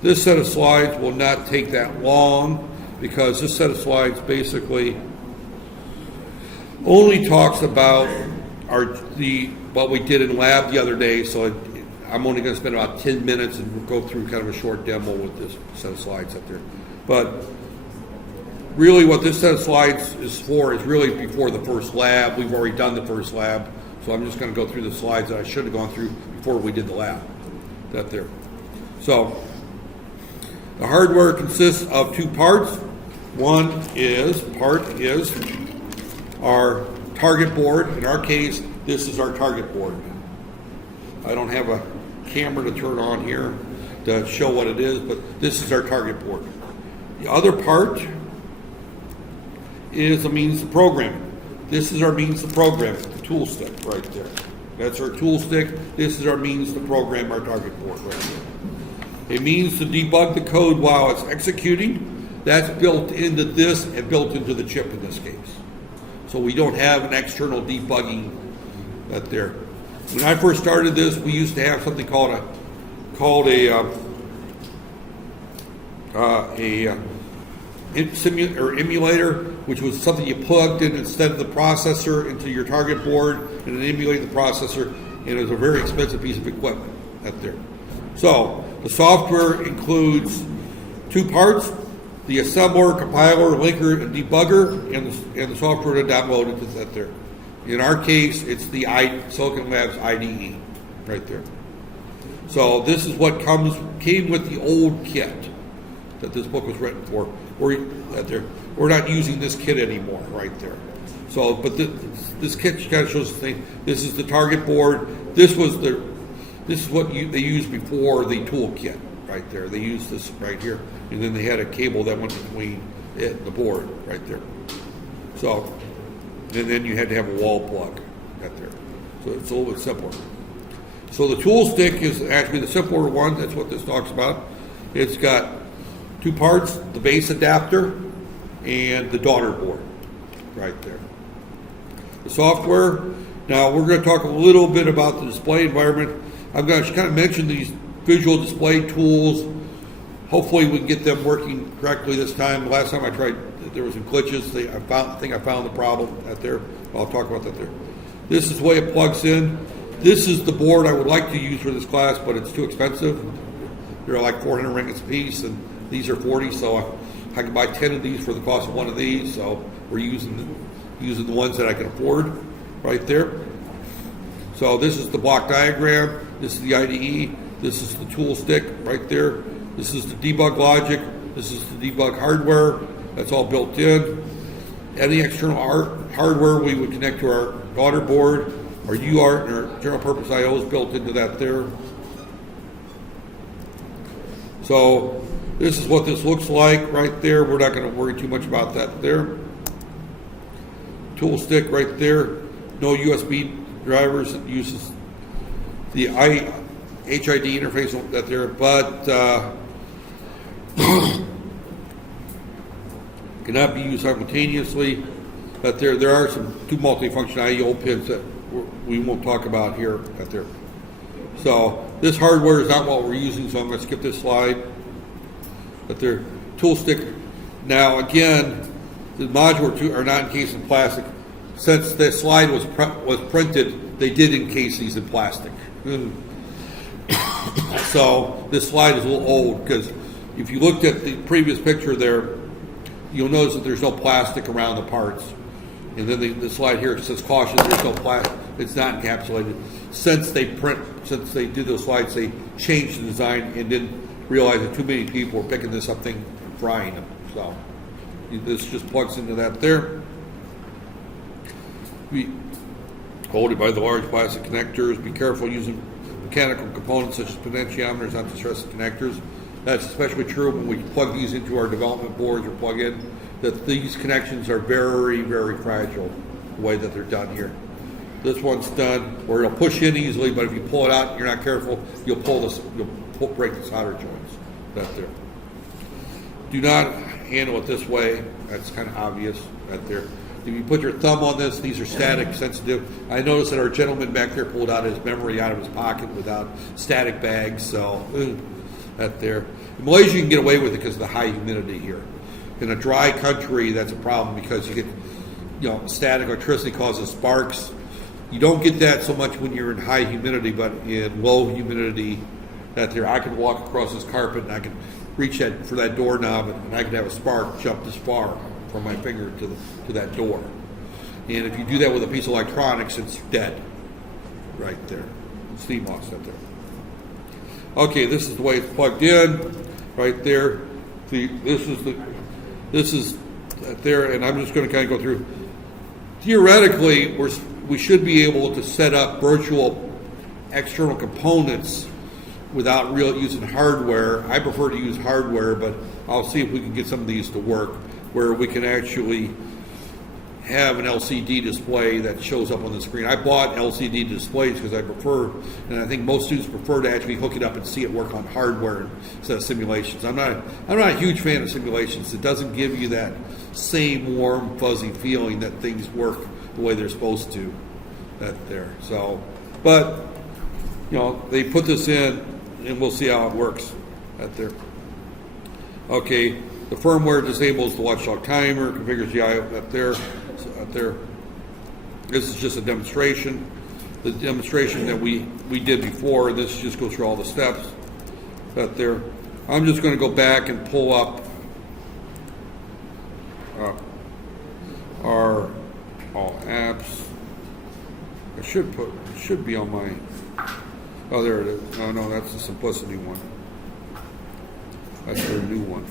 This set of slides will not take that long because this set of slides basically only talks about what we did in lab the other day. So I'm only going to spend about 10 minutes and we'll go through kind of a short demo with this set of slides up there. But really what this set of slides is for is really before the first lab. We've already done the first lab, so I'm just going to go through the slides that I should have gone through before we did the lab. That there. So the hardware consists of two parts. One part is our target board. In our case, this is our target board. I don't have a camera to turn on here to show what it is, but this is our target board. The other part is a means to program. This is our means to program, the tool stick right there. That's our tool stick. This is our means to program our target board right there. It means to debug the code while it's executing. That's built into this and built into the chip in this case. So we don't have an external debugging that there. When I first started this, we used to have something called emulator, which was something you plugged in instead of the processor into your target board, and it emulated the processor, and it was a very expensive piece of equipment out there. So the software includes two parts: the assembler, compiler, linker, and debugger, and the software to download it is that there. In our case, it's the Silicon Labs IDE right there. So this is what came with the old kit that this book was written for. We're not using this kit anymore right there. So, but this kit kind of shows the thing. This is the target board. This is what they used before the tool kit right there. They used this right here, and then they had a cable that went between it and the board right there. So, and then you had to have a wall plug right there. So it's a little bit simpler. So the tool stick is actually the simpler one. That's what this talks about. It's got two parts: the base adapter and the daughter board right there. The software. Now we're going to talk a little bit about the display environment. I'm going to kind of mention these visual display tools. Hopefully we can get them working correctly this time. Last time I tried, there was some glitches. I think I found the problem out there. I'll talk about that there. This is the way it plugs in. This is the board I would like to use for this class, but it's too expensive. They're like 400 ringgits a piece, and these are 40, so I can buy 10 of these for the cost of one of these. So we're using the ones that I can afford right there. So this is the block diagram. This is the IDE. This is the tool stick right there. This is the debug logic. This is the debug hardware. That's all built in. Any external hardware we would connect to our daughter board. Our UART and our general purpose I/O is built into that there. So this is what this looks like right there. We're not going to worry too much about that there. Tool stick right there. No USB drivers. It uses the HID interface that there, but cannot be used simultaneously. But there are some two multifunction I/O pins that we won't talk about here. Right there. So this hardware is not what we're using, so I'm going to skip this slide. But they're tool stick. Now again, the modular tools are not encased in plastic. Since the slide was printed, they did encase these in plastic. So this slide is a little old because if you looked at the previous picture there, you'll notice that there's no plastic around the parts. And then the slide here says caution, there's no plastic, it's not encapsulated. Since they did those slides, they changed the design and didn't realize that too many people were picking this up thing and frying them. So this just plugs into that there. We hold it by the large plastic connectors. Be careful using mechanical components such as potentiometers not to stress the connectors. That's especially true when we plug these into our development boards or plug in, that these connections are very, very fragile the way that they're done here. This one's done where it'll push in easily, but if you pull it out and you're not careful, you'll break the solder joints. That there. Do not handle it this way. That's kind of obvious right there. If you put your thumb on this, these are static sensitive. I noticed that our gentleman back there pulled out his memory out of his pocket without static bags, so that there. In Malaysia, you can get away with it because of the high humidity here. In a dry country, that's a problem because you get, static electricity causes sparks. You don't get that so much when you're in high humidity, but in low humidity, that there, I can walk across this carpet and I can reach for that doorknob and I can have a spark jump this far from my finger to that door. And if you do that with a piece of electronics, it's dead right there. Steam loss right there. Okay, this is the way it's plugged in right there. See, this is there, and I'm just going to kind of go through. Theoretically, we should be able to set up virtual external components without using hardware. I prefer to use hardware, but I'll see if we can get some of these to work where we can actually have an LCD display that shows up on the screen. I bought LCD displays because I prefer, and I think most students prefer to actually hook it up and see it work on hardware instead of simulations. I'm not a huge fan of simulations. It doesn't give you that same warm, fuzzy feeling that things work the way they're supposed to. That there. So, but they put this in, and we'll see how it works. That there. Okay. The firmware disables the watchdog timer, configures the I/O up there. There. This is just a demonstration. The demonstration that we did before, this just goes through all the steps. That there. I'm just going to go back and pull up our all apps. It should be on my. Oh, there it is. No, that's the Simplicity one. That's their new one.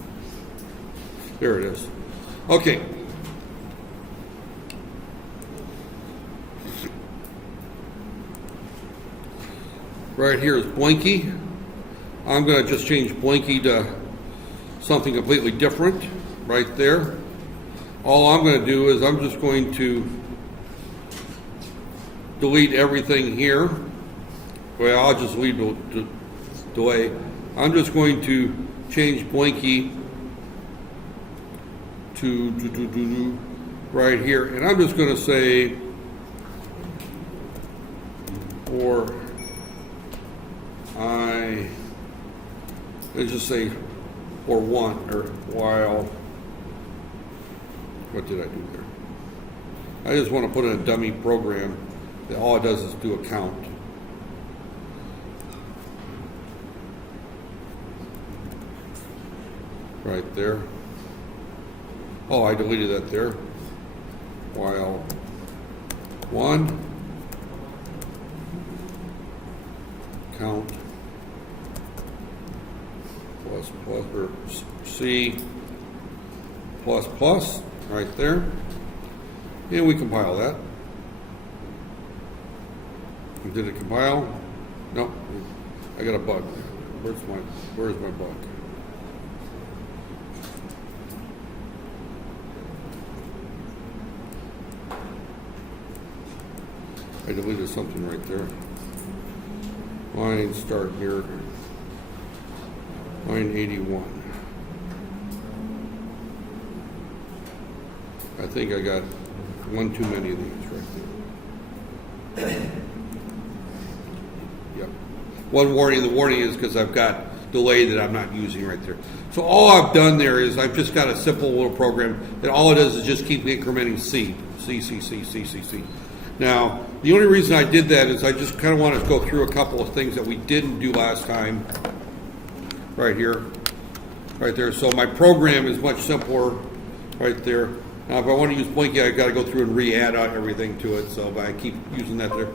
There it is. Okay. Right here is Blinky. I'm going to just change Blinky to something completely different right there. All I'm going to do is I'm just going to delete everything here. Well, I'll just leave the delay. I'm just going to change Blinky to right here, and I'm just going to say let's just say or one or while. What did I do there? I just want to put in a dummy program that all it does is do a count. Right there. Oh, I deleted that there. While one, count, plus, or C, plus, right there. And we compile that. Did it compile? No, I got a bug. Where's my bug? I deleted something right there. Line start here. Line 81. I think I got one too many of these right there. Yep. one warning. The warning is because I've got delay that I'm not using right there. So all I've done there is I've just got a simple little program that all it does is just keep incrementing C. Now, the only reason I did that is I just kind of want to go through a couple of things that we didn't do last time. Right here, right there. So my program is much simpler right there. Now, if I want to use Blinky, I've got to go through and re-add out everything to it. So I keep using that there.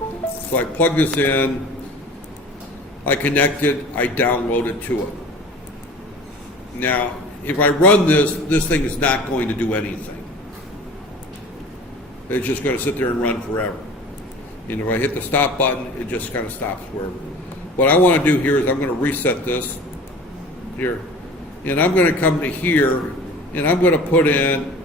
So I plug this in, I connect it, I download it to it. Now, if I run this, this thing is not going to do anything. It's just going to sit there and run forever. And if I hit the stop button, it just kind of stops wherever. What I want to do here is I'm going to reset this here. And I'm going to come to here, and I'm going to put in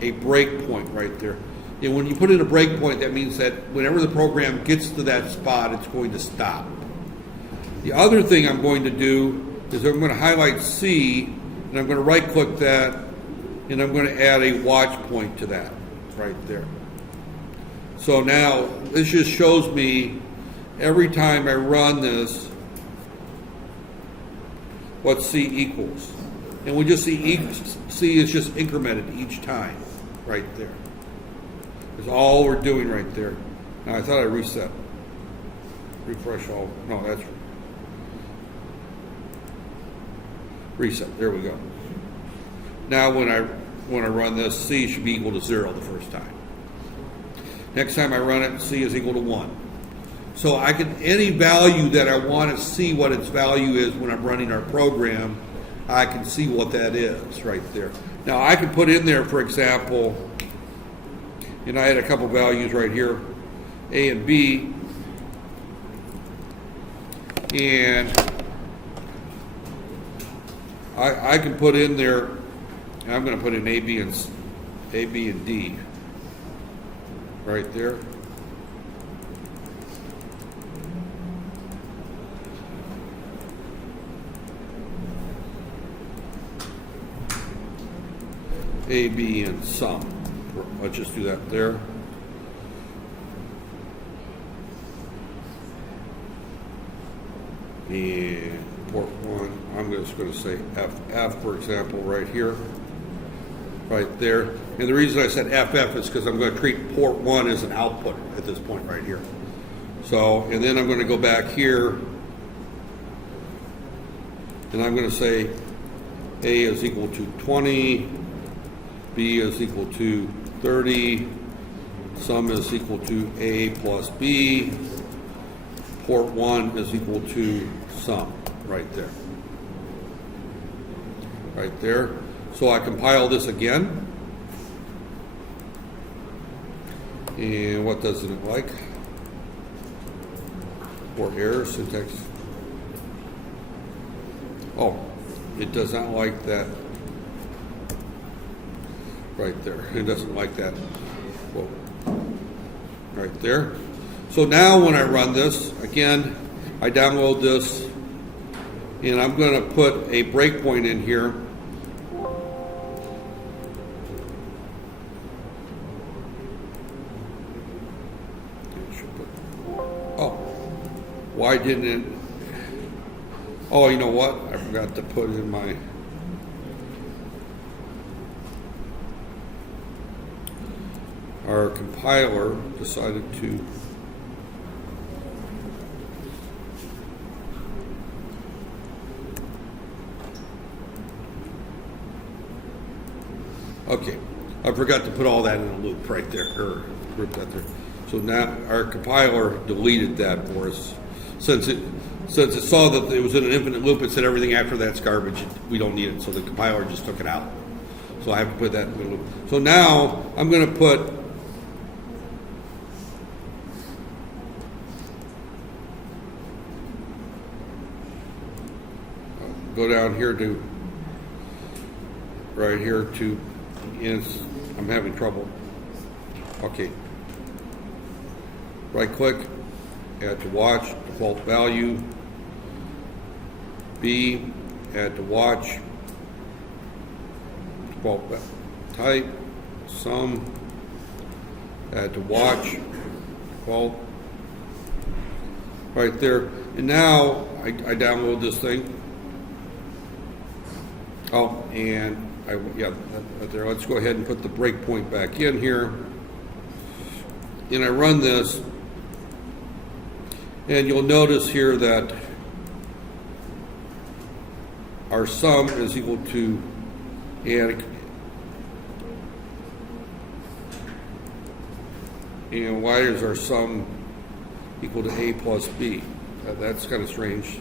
a breakpoint right there. And when you put in a breakpoint, that means that whenever the program gets to that spot, it's going to stop. The other thing I'm going to do is I'm going to highlight C, and I'm going to right-click that, and I'm going to add a watch point to that right there. So now this just shows me every time I run this what C equals. And we just see C is just incremented each time right there. That's all we're doing right there. Now I thought I reset. Refresh all. No, that's reset. There we go. Now when I run this, C should be equal to 0 the first time. Next time I run it, C is equal to 1. So I can, any value that I want to see what its value is when I'm running our program, I can see what that is right there. Now I can put in there, for example, and I had a couple values right here, A and B, and I can put in there, and I'm going to put in A, B, and D right there. A, B, and sum. Let's just do that there. And port 1, I'm just going to say FF, for example, right here. Right there. And the reason I said FF is because I'm going to treat port 1 as an output at this point right here. So, and then I'm going to go back here, and I'm going to say A is equal to 20, B is equal to 30, sum is equal to A plus B, port 1 is equal to sum, right there. Right there. So I compile this again. And what does it look like? For error syntax. Oh, it does not like that. Right there. It doesn't like that. Whoa. Right there. So now when I run this, again, I download this, and I'm going to put a breakpoint in here. Oh, why didn't it? Oh, you know what? I forgot to put in my. Our compiler decided to okay, I forgot to put all that in a loop right there, or group that there. So now our compiler deleted that for us. Since it saw that it was in an infinite loop, it said everything after that's garbage. We don't need it, so the compiler just took it out. So I have to put that in the loop. So now I'm going to put go down here to right here to I'm having trouble. Okay. Right click, add to watch, default value. B, add to watch, default type, sum, add to watch, default. right there. And now I download this thing. Oh, and right there. Let's go ahead and put the breakpoint back in here. And I run this, and you'll notice here that our sum is equal to, and why is our sum equal to A plus B? That's kind of strange.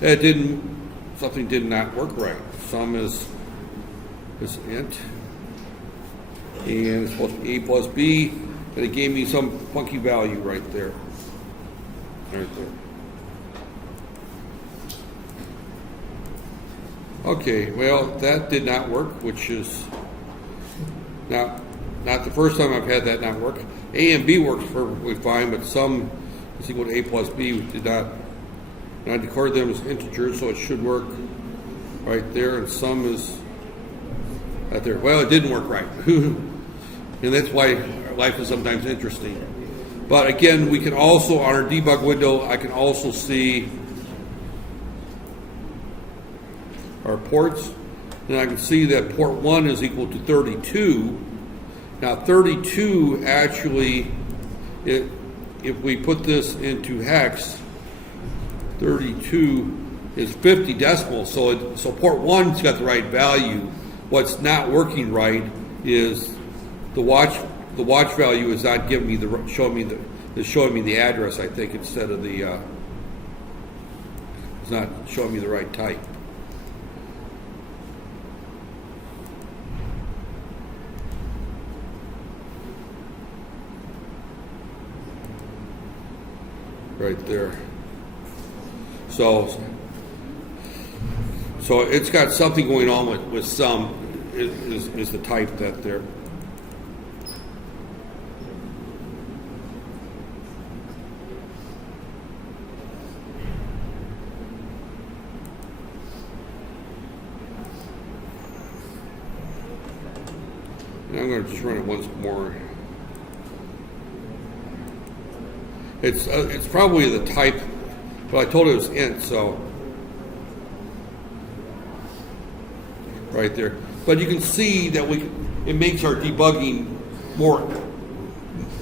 Something did not work right. Sum is int, and it's supposed to be A plus B, and it gave me some funky value right there. Right there. Okay, well, that did not work, which is not the first time I've had that not work. A and B works perfectly fine, but sum is equal to A plus B. We did not, and I declared them as integers, so it should work right there, and sum is right there. Well, it didn't work right. And that's why life is sometimes interesting. But again, we can also, on our debug window, I can also see our ports, and I can see that port 1 is equal to 32. Now 32 actually, if we put this into hex, 32 is 50 decimals, so port 1's got the right value. What's not working right is the watch value is not giving me showing me the address, I think, instead of the it's not showing me the right type. Right there. So it's got something going on with sum is the type that there. And I'm going to just run it once more. It's probably the type, but I told it was int, so right there. But you can see that it makes our debugging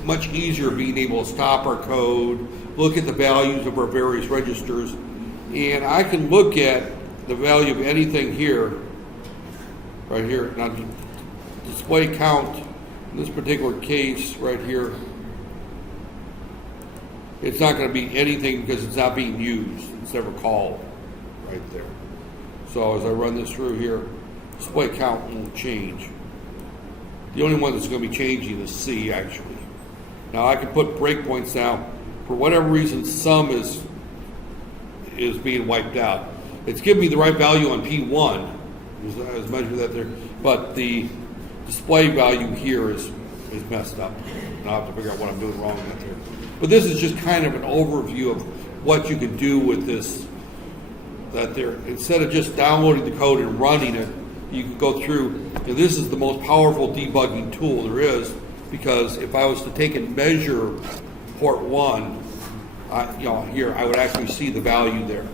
much easier, being able to stop our code, look at the values of our various registers, and I can look at the value of anything here, right here. Now, display count in this particular case right here, it's not going to be anything because it's not being used. It's never called right there. So as I run this through here, display count will change. The only one that's going to be changing is C, actually. Now I can put breakpoints down. For whatever reason, sum is being wiped out. It's giving me the right value on P1. I was measuring that there. But the display value here is messed up. And I'll have to figure out what I'm doing wrong with there. But this is just kind of an overview of what you can do with this. That there, instead of just downloading the code and running it, you can go through. And this is the most powerful debugging tool there is, because if I was to take and measure port 1, here I would actually see the value there,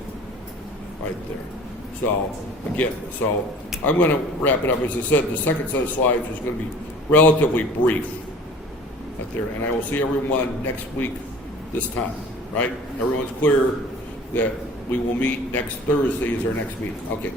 right there. So again, I'm going to wrap it up. As I said, the second set of slides is going to be relatively brief. Right there, and I will see everyone next week this time, right? Everyone's clear that we will meet next Thursday is our next meeting. Okay.